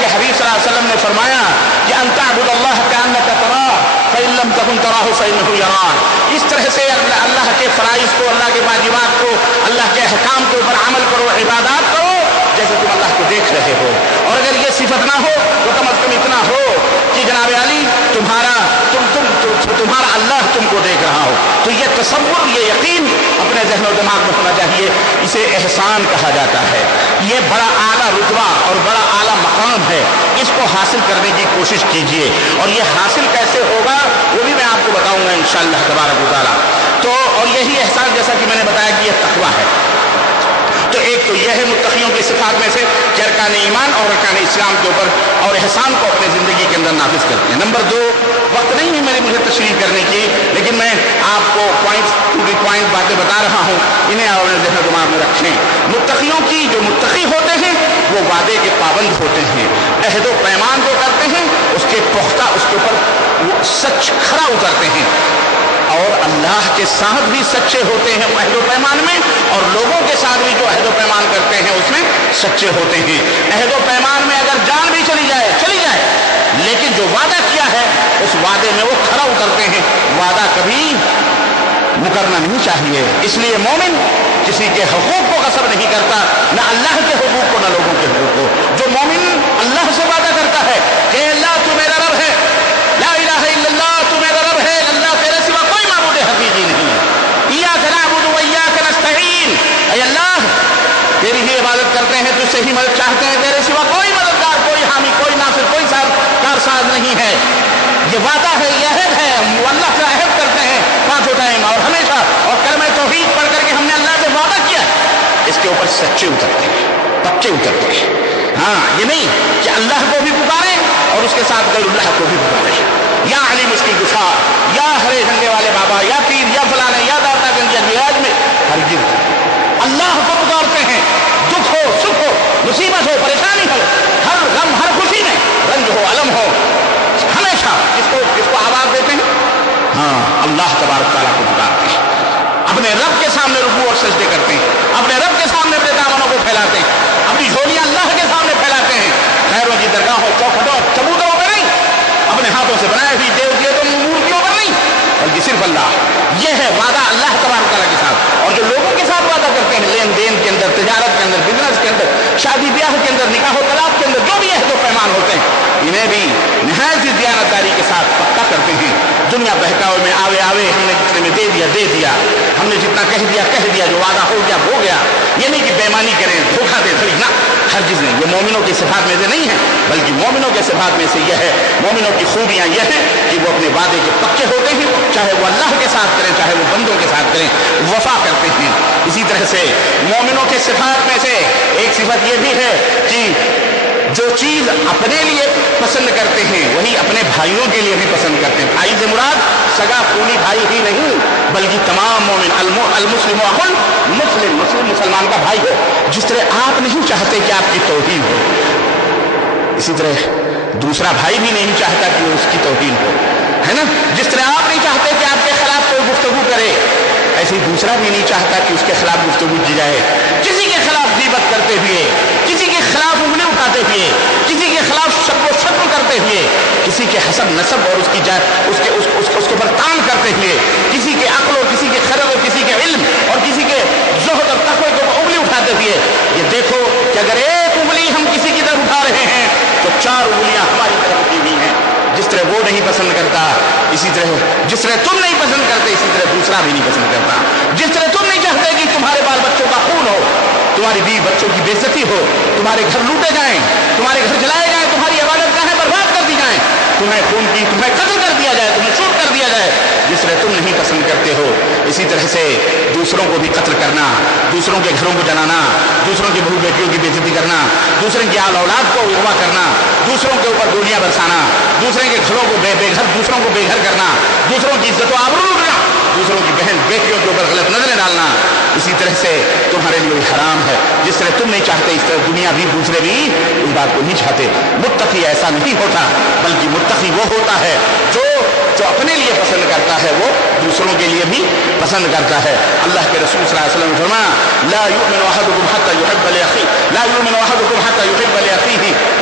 کے حبیب صلی اللہ علیہ وسلم نے فرمایا کہ ان تعبد اللہ کأنک تراہ فإن لم تکن تراہ فإنہ یراک۔ اس طرح سے اللہ کے فرائض کو، اللہ کے واجبات کو، اللہ کے احکام کے اوپر عمل کرو، عبادات کرو جیسے تم اللہ کو دیکھ رہے ہو۔ اور اگر یہ صفت نہ ہو تو کم از کم اتنا ہو کہ جناب علی تمہارا اللہ تم کو دیکھ رہا ہو۔ تو یہ تصور، یہ یقین اپنے ذہن و دماغ میں ہونا چاہیے۔ اسے احسان کہا جاتا ہے۔ یہ بڑا اعلیٰ رتبہ اور بڑا اعلیٰ مقام ہے، اس کو حاصل کرنے کی کوشش کیجیے۔ اور یہ حاصل کیسے ہوگا وہ بھی میں آپ کو بتاؤں گا انشاءاللہ تبارک و تعالیٰ۔ تو اور یہی احسان، جیسا کہ میں نے بتایا کہ یہ تقویٰ ہے۔ تو ایک تو یہ ہے متقیوں کی صفات میں سے کہ ارکان ایمان اور ارکان اسلام کے اوپر اور احسان کو اپنے زندگی کے اندر نافذ کرتے ہیں۔ نمبر 2، وقت نہیں ہے مجھے تشریح کرنے کی، لیکن میں آپ کو پوائنٹ باتیں بتا رہا ہوں، انہیں آپ اپنے ذہن و دماغ میں رکھیں۔ متقیوں کی جو متقی ہوتے ہیں وہ وعدے کے پابند ہوتے ہیں، عہد و پیمان جو کرتے ہیں اس کے پختہ، اس کے اوپر وہ سچ کھرا اترتے ہیں، اور اللہ کے ساتھ بھی سچے ہوتے ہیں عہد و پیمان میں، اور لوگوں کے ساتھ بھی جو عہد و پیمان کرتے ہیں اس میں سچے ہوتے ہیں۔ عہد و پیمان میں اگر جان بھی چلی جائے لیکن جو وعدہ کیا ہے اس وعدے میں وہ کھرا اترتے ہیں، وعدہ کبھی مکرنا نہیں چاہیے۔ اس لیے مومن کسی کے حقوق کو غصب نہیں کرتا، نہ اللہ کے حقوق کو نہ لوگوں کے حقوق کو۔ جو مومن اللہ سے وعدہ کرتا ہے کہ اللہ تو میرا رب ہے، لا الہ الا اللہ تو میرا رب ہے، اللہ تیرے سوا کوئی معبود حقیقی نہیں ہے، ایاک نعبد و ایاک نستعین، اے اللہ تیری ہی عبادت کرتے ہیں، تجھ سے ہی مدد چاہتے ہیں، تیرے سوا کوئی مددگار، کوئی حامی، کوئی ناصر، کوئی کارساز نہیں ہے۔ یہ وعدہ ہے، یہ عہد ہے، اللہ سے عہد کرتے ہیں پانچوں ٹائم اور ہمیشہ، اور کلمہ توحید پڑھ کر کے ہم نے اللہ سے وعدہ کیا، اس کے اوپر سچے اترتے ہیں، پکے اترتے ہیں۔ ہاں، یہ نہیں کہ اللہ کو بھی پکارے اور اس کے ساتھ غیر اللہ کو بھی پکارے، یا علیم اس کی گفا، یا ہرے جھنڈے والے بابا، یا پیر، یا فلانے، یا داتا گنج، یا میراج میں ہرگز اللہ کو پکارتے ہیں۔ دکھ ہو، سکھ ہو، مصیبت ہو، پریشانی ہو، ہر غم، ہر خوشی میں، رنج ہو، علم ہو، ہمیشہ جس کو آواز دیتے ہیں، ہاں اللہ تبارک تعالیٰ کو پکارتے ہیں، اپنے رب کے سامنے رکوع اور سجدے کرتے ہیں، اپنے رب کے سامنے اپنے دامنوں کو پھیلاتے ہیں، اپنی جھولیاں اللہ کے سامنے پھیلاتے ہیں، خیروں کی درگاہوں، چوکھٹوں، چبوتروں پہ نہیں، اپنے ہاتھوں سے بنائے ہوئی دیوتوں، مورتیوں پر نہیں، بلکہ صرف اللہ۔ یہ ہے وعدہ اللہ تبارک تعالیٰ کے ساتھ۔ اور جو لوگوں کے ساتھ وعدہ کرتے ہیں لین دین کے اندر، تجارت کے اندر، بزنس کے اندر، شادی بیاہ کے اندر، نکاح و طلاق کے اندر، جو بھی عہد و پیمان ہوتے ہیں انہیں بھی نہایت ہی دیانتداری کے ساتھ پکا کرتے ہیں۔ دنیا بہکاوے میں آوے ہم نے جتنے میں دے دیا، ہم نے جتنا کہہ دیا، جو وعدہ ہو گیا۔ یہ نہیں کہ بےمانی کریں، دھوکہ دیں، تھوڑی نہ، ہرگز نہیں۔ یہ مومنوں کی صفات میں سے نہیں ہے، بلکہ مومنوں کے صفات میں سے یہ ہے، مومنوں کی خوبیاں یہ ہیں کہ وہ اپنے وعدے کے پکے ہوتے ہیں، چاہے وہ اللہ کے ساتھ کریں، چاہے وہ بندوں کے ساتھ کریں، وفا کرتے ہیں۔ اسی طرح سے مومنوں کے صفات میں سے ایک صفت یہ بھی ہے کہ جو چیز اپنے لیے پسند کرتے ہیں وہی اپنے بھائیوں کے لیے بھی پسند کرتے ہیں۔ بھائی سے مراد سگا خونی بھائی ہی نہیں، بلکہ تمام مومن، المسلم اخو مسلم، مسلمان کا بھائی ہو۔ جس طرح آپ نہیں چاہتے کہ آپ کی توہین ہو، اسی طرح دوسرا بھائی بھی نہیں چاہتا کہ اس کی توہین ہو، ہے نا؟ جس طرح آپ نہیں چاہتے کہ آپ کے خلاف کوئی گفتگو کرے، ایسے ہی دوسرا بھی نہیں چاہتا کہ اس کے خلاف گفتگو کی جائے۔ کسی کے خلاف غیبت کرتے ہوئے، کسی کے خلاف انگلی اٹھاتے ہوئے، کسی کے خلاف شب و شتم کرتے ہوئے، کسی کے حسب نسب اور اس کے اوپر تان کرتے ہوئے، کسی کے عقل اور کسی کے خرد اور کسی کے علم اور کسی کے زہد اور تقوی کے اوپر انگلی اٹھاتے ہوئے، یہ دیکھو کہ اگر ایک انگلی ہم کسی کی طرف اٹھا رہے ہیں تو 4 انگلیاں ہماری طرف اٹھی ہوئی ہیں۔ جس طرح وہ نہیں پسند کرتا، اسی طرح جس طرح تم نہیں پسند کرتے، اسی طرح دوسرا بھی نہیں پسند کرتا۔ جس طرح تم نہیں چاہتے کہ تمہارے بال بچوں کا خون ہو، تمہاری بیوی بچوں کی بے عزتی ہو، تمہارے گھر لوٹے جائیں، تمہارے گھر جلائے جائیں، تمہاری عبادت گاہیں برباد کر دی جائیں، تمہیں قتل کر دیا جائے، تمہیں شوٹ کر دیا جائے، جس طرح تم نہیں پسند کرتے ہو، اسی طرح سے دوسروں کو بھی قتل کرنا، دوسروں کے گھروں کو جلانا، دوسروں کی بہو بیٹیوں کی بے عزتی کرنا، دوسروں کی آل اولاد کو اغوا کرنا، دوسروں کے اوپر گولیاں برسانا، دوسروں کے گھروں کو دوسروں کو بے گھر کرنا، دوسروں کی عزت و آبرو لوٹنا، دوسروں کی بہن بیٹیوں کے اوپر غلط نظریں ڈالنا، اسی طرح سے تمہارے لیے حرام ہے۔ جس طرح تم نہیں چاہتے اس طرح دنیا بھی، دوسرے بھی اس بات کو نہیں چاہتے۔ متقی ایسا نہیں ہوتا، بلکہ متقی وہ ہوتا ہے جو اپنے لیے پسند کرتا ہے وہ دوسروں کے لیے بھی پسند کرتا ہے۔ اللہ کے رسول صلی اللہ علیہ وسلم نے فرمایا لا يؤمن احدكم حتى يحب لاخيه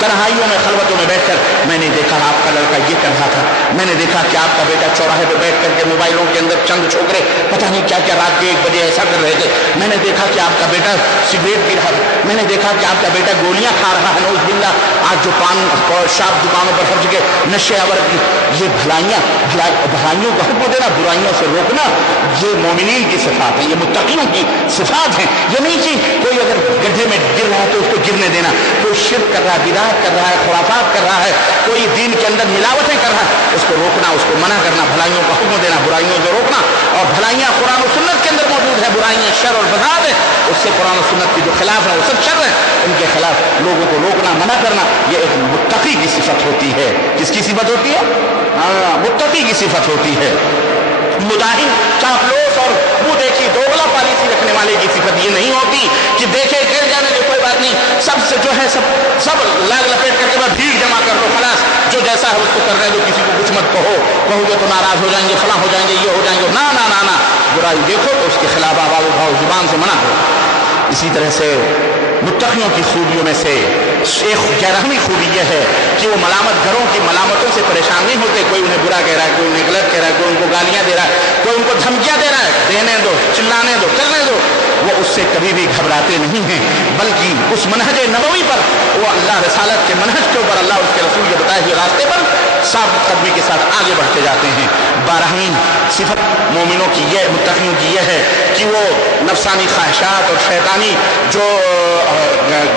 تنہائیوں میں, خلوتوں میں بیٹھ کر, میں نے دیکھا آپ کا لڑکا یہ کر رہا تھا, میں نے دیکھا کہ آپ کا بیٹا چوراہے پہ بیٹھ کر کے موبائلوں کے اندر چند چھوکرے پتہ نہیں کیا کیا رات کے 1 بجے ایسا کر رہے تھے, میں نے دیکھا کہ آپ کا بیٹا سگریٹ پی رہا ہے, میں نے دیکھا کہ آپ کا بیٹا گولیاں کھا رہا ہے, نعوذ باللہ آج جو پان اور شراب دکانوں پر ہر جگہ نشے آور کی, یہ بھلائیوں کا حکم دینا, برائیوں سے روکنا, یہ مومنین کی صفات ہیں, یہ متقیوں کی صفات ہیں. یہ نہیں کہ کوئی اگر گڈھے میں گر رہا ہے تو اس کو گرنے دینا, کوئی شرک کر رہا ہے, بدعت کر رہا ہے, خرافات کر رہا ہے, کوئی دین کے اندر ملاوٹیں کر رہا ہے, اس کو روکنا, اس کو منع کرنا, بھلائیوں کا حکم دینا, برائیوں سے روکنا. اور بھلائیاں قرآن و سنت کے اندر موجود ہے, برائیاں شر اور فساد ہے, اس سے قرآن و سنت کی جو خلاف ہے وہ سب شر ہے, ان کے خلاف لوگوں کو روکنا, منع کرنا, یہ ایک متقی کی صفت ہوتی ہے. کس کی صفت ہوتی ہے؟ متقی کی صفت ہوتی ہے. مداہن, چاپلوس اور منہ دیکھی دوگلا پالیسی رکھنے والے کی صفت یہ نہیں ہوتی کہ دیکھے گر جانے دے کوئی بات نہیں, سب سے جو ہے سب لاگ لپیٹ کر کے بعد بھیڑ جمع کر لو, خلاص جو جیسا ہے اس کو کرنے دو, کسی کو کچھ مت کہو گے تو ناراض ہو جائیں گے, فلاں ہو جائیں گے, یہ ہو جائیں گے. نا نا نا نا, برائی دیکھو تو اس کے خلاف آواز اٹھاؤ, زبان سے منع کرو. اسی طرح سے متقیوں کی خوبیوں میں سے ایک 11ویں خوبی یہ ہے کہ وہ ملامت گھروں کی ملامتوں سے پریشان نہیں ہوتے. کوئی انہیں برا کہہ رہا ہے, کوئی انہیں غلط کہہ رہا ہے, کوئی ان کو گالیاں دے رہا ہے, کوئی ان کو دھمکیاں دے رہا ہے, دینے دو, چلانے دو, کرنے دو, وہ اس سے کبھی بھی گھبراتے نہیں ہیں, بلکہ اس منہج نبوی پر, وہ اللہ رسالت کے منہج کے اوپر, اللہ اس کے رسول کے بتائے ہوئے راستے پر ثابت قدمی کے ساتھ آگے بڑھتے جاتے ہیں. 12ویں صفت مومنوں کی یہ, متقیوں کی یہ ہے کہ وہ نفسانی خواہشات اور شیطانی جو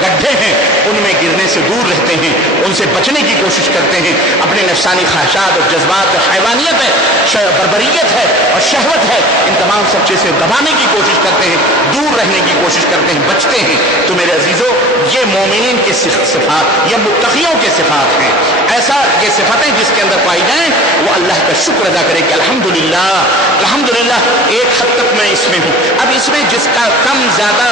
گڈھے ہیں ان میں گرنے سے دور رہتے ہیں, ان سے بچنے کی کوشش کرتے ہیں. اپنے نفسانی خواہشات اور جذبات, حیوانیت ہے, بربریت ہے اور شہوت ہے, ان تمام سب چیزیں دبانے کی کوشش کرتے ہیں, دور رہنے کی کوشش کرتے ہیں, بچتے ہیں. تو میرے عزیزو, یہ مومنین کے صفات, یہ متقیوں کے صفات ہیں. ایسا یہ صفتیں جس کے اندر پائی جائیں وہ اللہ کا شکر ادا کرے کہ الحمدللہ الحمدللہ ایک حد تک میں اس میں ہوں. اب اس میں جس کا کم زیادہ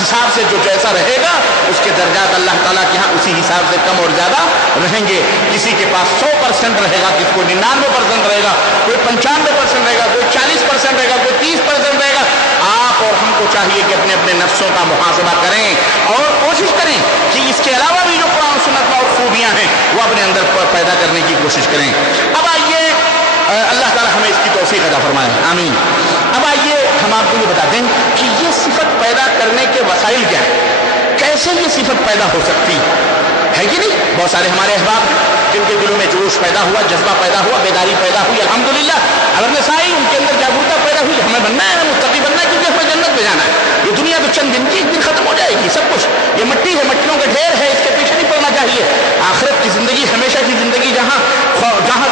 حساب سے جو جیسا رہے گا اس کے درجات اللہ تعالیٰ کے ہاں اسی حساب سے کم اور زیادہ رہیں گے. کسی کے پاس 100% رہے گا, کسی کو 99% رہے گا, کوئی 95% رہے گا, کوئی 40% رہے گا, کوئی 30% رہے گا. آپ اور ہم کو چاہیے کہ اپنے اپنے نفسوں کا محاسبہ کریں اور کوشش کریں کہ اس کے علاوہ بھی جو قرآن سنت میں اور خوبیاں ہیں وہ اپنے اندر پیدا کرنے کی کوشش کریں. اب آئیے, اللہ تعالیٰ ہمیں اس کی توفیق عطا فرمائے, آمین. اب آئیے ہم آپ کو یہ بتا دیں کہ یہ صفت پیدا کرنے کے وسائل کیا ہیں, کیسے یہ صفت پیدا ہو سکتی ہے کہ نہیں. بہت سارے ہمارے احباب جن کے دلوں میں جوش پیدا ہوا, جذبہ پیدا ہوا, بیداری پیدا ہوئی, الحمدللہ اگر نسائی ان کے اندر جاگرتا پیدا ہوئی, ہمیں بننا ہے, ہمیں متقی بننا ہے, کیونکہ ہمیں جنت میں جانا ہے. یہ دنیا تو چند دن کی, ایک دن ختم ہو جائے گی, سب کچھ یہ مٹی ہے, مٹیوں کا ڈھیر ہے, اس کے پیچھے نہیں پڑنا چاہیے. آخرت کی زندگی, ہمیشہ کی زندگی, جہاں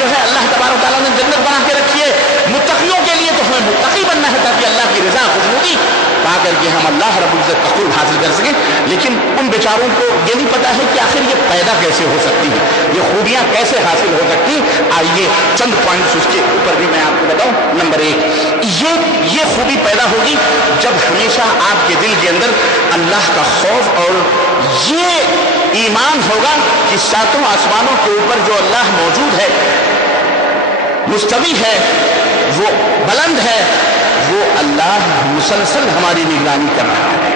جو ہے اللہ تبارک تعالیٰ نے جنت بنا کے رکھی ہے متقیوں کے لیے, تو ہمیں متقی بننا ہے تاکہ اللہ کی رضا خوشنودی پا کر کے ہم اللہ رب العزت کا قرب حاصل کر سکیں. لیکن ان بیچاروں کو یہ نہیں پتا ہے کہ آخر یہ پیدا کیسے ہو سکتی ہے, یہ خوبیاں کیسے حاصل ہو سکتی. آئیے چند پوائنٹس اس کے اوپر بھی میں آپ کو بتاؤں. نمبر 1, یہ خوبی پیدا ہوگی جب ہمیشہ آپ کے دل کے اندر اللہ کا خوف اور یہ ایمان ہوگا کہ 7 آسمانوں کے اوپر جو اللہ موجود ہے, مستوی ہے, وہ بلند ہے, وہ اللہ مسلسل ہماری نگرانی کر رہا ہے.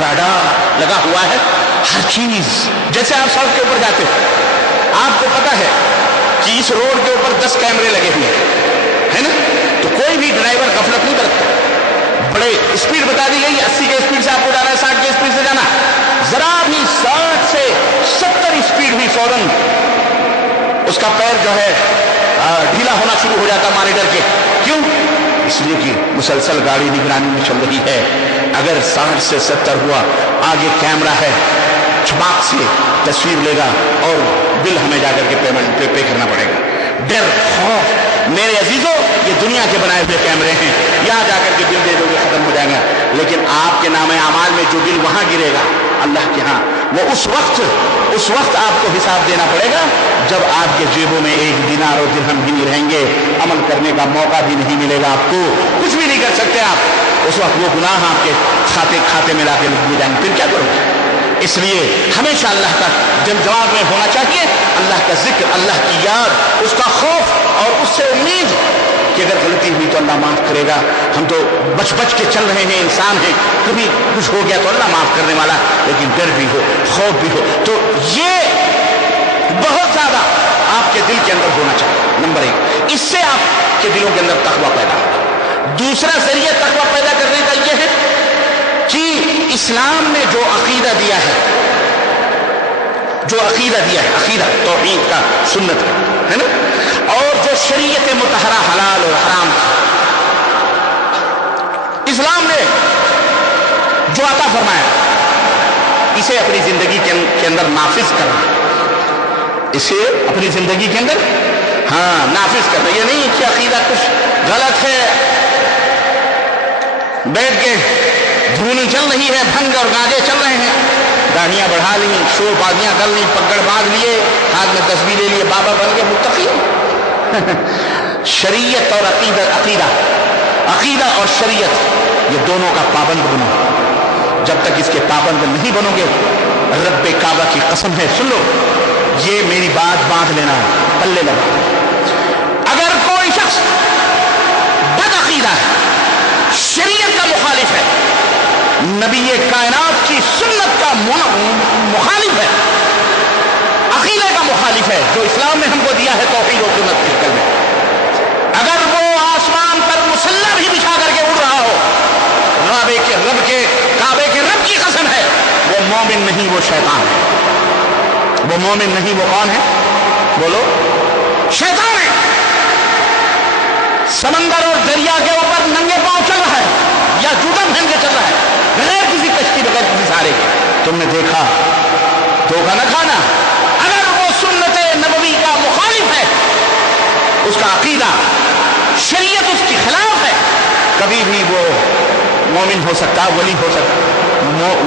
راڈار لگا ہوا ہے, ہر چیز. جیسے آپ سڑک کے اوپر جاتے ہیں, آپ کو پتا ہے کہ اس روڈ کے اوپر 10 کیمرے لگے ہوئے ہیں نا, تو کوئی بھی ڈرائیور غفلت نہیں کرتا. بڑے اسپیڈ بتا دی گئی, 80 کے اسپیڈ سے آپ کو جانا ہے, 60 کے اسپیڈ سے جانا, ذرا بھی 60 سے 70 اسپیڈ بھی فوراً اس کا پیر جو ہے ڈھیلا ہونا شروع ہو جاتا مارے ڈر کے. کیوں؟ اس لیے کہ مسلسل گاڑی نگرانی میں چل رہی ہے. اگر 60 سے 70 ہوا, آگے کیمرہ ہے, چھپاک سے تصویر لے گا اور بل ہمیں جا کر کے پیمنٹ پے کرنا پڑے گا. ڈر, خوف. میرے عزیزوں, یہ دنیا کے بنائے ہوئے کیمرے ہیں, یہاں جا کر کے بل دے دو گے, ختم ہو جائے گا. لیکن آپ کے نام اعمال میں جو بل وہاں گرے گا اللہ کے ہاں, وہ اس وقت آپ کو حساب دینا پڑے گا جب آپ کے جیبوں میں 1 دینار اور درہم بھی نہیں رہیں گے, عمل کرنے کا موقع بھی نہیں ملے گا, آپ کو کچھ بھی نہیں کر سکتے آپ. اس وقت وہ گناہ آپ کے کھاتے میں لا کے لکھ دیے جائیں گے, پھر کیا کرو گے. اس لیے ہمیشہ اللہ کا جب جواب میں ہونا چاہیے, اللہ کا ذکر, اللہ کی یاد, اس کا خوف, اور اس سے امید کہ اگر غلطی ہوئی تو اللہ معاف کرے گا. ہم تو بچ بچ کے چل رہے ہیں, انسان ہیں, کبھی کچھ ہو گیا تو اللہ معاف کرنے والا, لیکن ڈر بھی ہو, خوف بھی ہو. تو یہ بہت زیادہ آپ کے دل کے اندر ہونا چاہیے. نمبر 1, اس سے آپ کے دلوں کے اندر تقویٰ پیدا ہوگا. دوسرا ذریعہ تقویٰ پیدا کرنے کا یہ ہے کہ اسلام نے جو عقیدہ دیا ہے, عقیدہ توحید کا, سنت کا, ہے نا, اور جو شریعت مطہرہ حلال اور حرام, اسلام نے جو عطا فرمایا اسے اپنی زندگی کے اندر نافذ کرنا, اسے اپنی زندگی کے اندر نافذ کرنا. یہ نہیں کہ عقیدہ کچھ غلط ہے, بیٹھ کے دھونی چل رہی ہے, بھنگ اور گاجے چل رہے ہیں, داڑیاں بڑھا لی, شو بازیاں کر لی, پگڑ باندھ لیے, ہاتھ میں تسبیح لے لیے, بابا بن گئے متقی. شریعت اور عقیدہ اور شریعت, یہ دونوں کا پابند بنو. جب تک اس کے پابند نہیں بنو گے, رب کعبہ کی قسم ہے, سن لو, یہ میری بات باندھ لینا, پلے لگا. اگر کوئی شخص بد عقیدہ ہے, شریعت کا مخالف ہے, نبی کائنات کی سنت کا مخالف ہے, عقیدے کا مخالف ہے جو اسلام نے ہم کو دیا ہے توحید و سنت کی شکل میں, اگر وہ آسمان پر مسلح بھی بچھا کر کے اڑ رہا ہو, رب کے کعبے کے رب کی قسم ہے, وہ مومن نہیں, وہ شیطان ہے. وہ مومن نہیں, وہ کون ہے؟ بولو, شیطان ہے. سمندر اور دریا کے اوپر ننگے پاؤں چل رہا ہے یا جوتا پہن کے چل رہا ہے, بغیر کسی کشتی, بغیر کسی سہارے کے. تم نے دیکھا, دھوکہ نہ کھانا. اگر وہ سنت نبوی کا مخالف ہے, اس کا عقیدہ, شریعت اس کی خلاف ہے, کبھی بھی وہ مومن ہو سکتا, ولی ہو سکتا.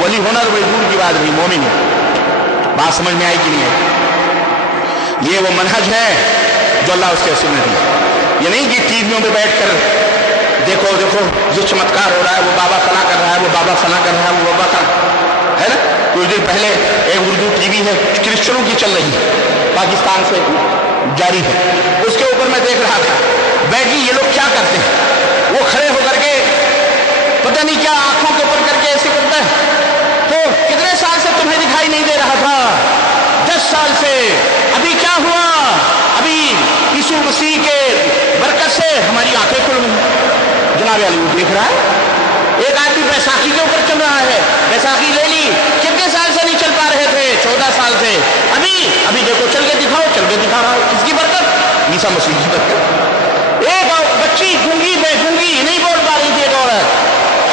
ولی ہونا تو بڑی دور کی بات نہیں, مومن ہے. بات سمجھ میں آئی کہ نہیں ہے؟ یہ وہ منہج ہے جو اللہ اس کے رسول نے دی. یہ نہیں کہ ٹی ویوں پہ بیٹھ کر دیکھو یہ چمتکار ہو رہا ہے, وہ بابا فلاں کر رہا ہے, وہ بابا فلاں کر رہا ہے, وہ بابا فلاں, ہے نا. کچھ دن پہلے ایک اردو ٹی وی ہے, کرسچنوں کی چل رہی ہے, پاکستان سے جاری ہے. اس کے اوپر میں دیکھ رہا تھا, بیٹھی یہ لوگ کیا کرتے ہیں, وہ کھڑے ہو کر کے پتہ نہیں کیا آنکھوں کے اوپر کر کے ایسے کرتا ہے. تو کتنے سال سے تمہیں دکھائی نہیں دے رہا تھا؟ 10 سال سے. ابھی کیا ہوا؟ ابھی یسوع مسیح کے برکت سے ہماری آنکھیں کھل گئی. جناب علی وہ دیکھ رہا ہے. ایک آدمی بیساکھی کے اوپر چل رہا ہے, بیساکھی لے لی, کتنے سال سے نہیں چل پا رہے تھے؟ 14 سال سے. ابھی دیکھو چل کے دکھاؤ, چل کے دکھا رہا. کس کی برکت؟ عیسیٰ مسیح کی برکت. ایک بچی گونگی نہیں بول پا رہی تھی, ایک عورت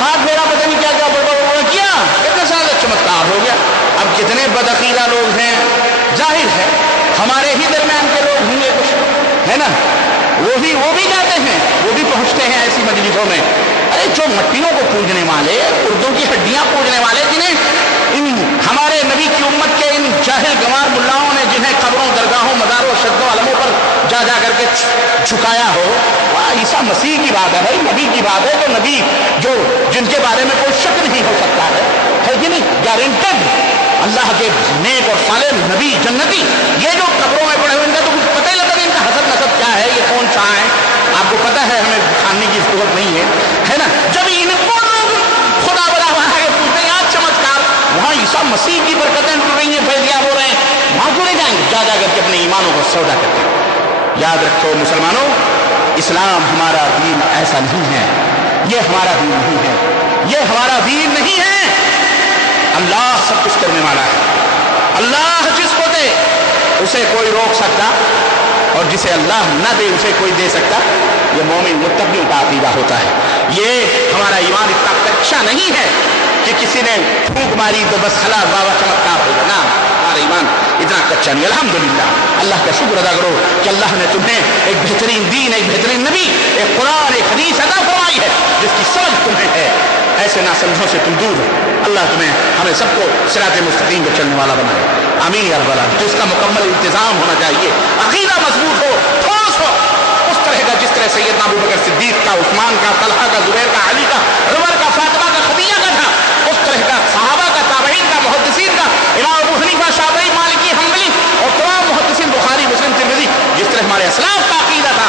ہاتھ میرا پتہ نہیں کیا کیا, کتنے سال سے چمتکار ہو گیا. اب کتنے بدعقیدہ لوگ ہیں, ظاہر ہے ہمارے ہی درمیان کے لوگ ہوں گے کچھ, ہے نا, وہ بھی جاتے ہیں, وہ بھی پہنچتے ہیں ایسی مجلسوں میں. ارے جو مٹیوں کو پوجنے والے, اردو کی ہڈیاں پوجنے والے, جنہیں ہمارے نبی کی امت کے ان جاہل گنوار ملاؤں نے جنہیں قبروں, درگاہوں, مزاروں, شدوں, علموں پر جا کر کے جھکایا ہو, عیسیٰ مسیح کی بات ہے بھائی, نبی کی بات ہے. تو نبی جن کے بارے میں کوئی شک نہیں ہو سکتا ہے کہ نہیں, گارنٹڈ اللہ کے نیک اور صالح نبی جنتی. یہ جو قبروں میں پڑے ہوئے, ان کا تو کچھ پتہ ہی لگتا نہیں ان کا حسب نسب کیا ہے, یہ کون سا ہے, آپ کو پتہ ہے, ہمیں کھانے کی ضرورت نہیں ہے نا. جب ان کو لوگ خدا بنا بنا کے پوچھتے ہیں, آج چمتکار وہاں عیسیٰ مسیح کی برکتیں ٹر رہی ہیں, فیضیاب ہو رہے ہیں, وہاں کیوں نہیں جائیں گے؟ جا کر کے اپنے ایمانوں کو سودا کرتے ہیں. یاد رکھو مسلمانوں, اسلام ہمارا دین ایسا نہیں ہے, یہ ہمارا دین نہیں ہے, یہ ہمارا دین نہیں ہے. اللہ سب کچھ کرنے والا ہے. اللہ جس کو دے اسے کوئی روک سکتا, اور جسے اللہ نہ دے اسے کوئی دے سکتا. یہ مومن متقیوں کا عقیدہ ہوتا ہے. یہ ہمارا ایمان اتنا کچا نہیں ہے کہ کسی نے پھونک ماری تو بس خلاص بابا چمتکار ہو گیا. نا, ہمارا ایمان اتنا کچا نہیں. الحمدللہ اللہ کا شکر ادا کرو کہ اللہ نے تمہیں ایک بہترین دین, ایک بہترین نبی, ایک قرآن, ایک حدیث عطا فرمائی ہے جس کی سمجھ تمہیں ہے. ایسے ناسمجھوں سے تم دور ہو. اللہ تمہیں ہمیں سب کو صراط مستقیم پہ چلنے والا بنائے. آمین یا رب العالمین. تو اس کا مکمل انتظام ہونا چاہیے, عقیدہ مضبوط ہو, ٹھوس ہو, اس طرح کا جس طرح سیدنا ابوبکر صدیق کا, عثمان کا, طلحہ کا, زبیر کا, علی کا, عمر کا, فاطمہ کا, خدیجہ کا تھا, اس طرح کا صحابہ کا, تابعین کا, محدثین کا, امام ابو حنیفہ, شافعی, مالکی, حنبلی اور تمام محدثین, بخاری, مسلم, ترمذی, جس طرح ہمارے اسلاف کا عقیدہ تھا,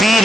3,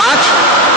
5,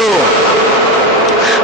2,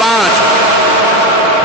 5,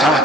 7,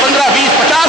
15, 20, 50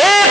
1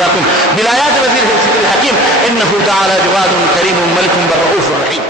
وإياكم بالآيات والذكر الحكيم إنه تعالى جواد كريم ملك بالرؤوف الرحيم.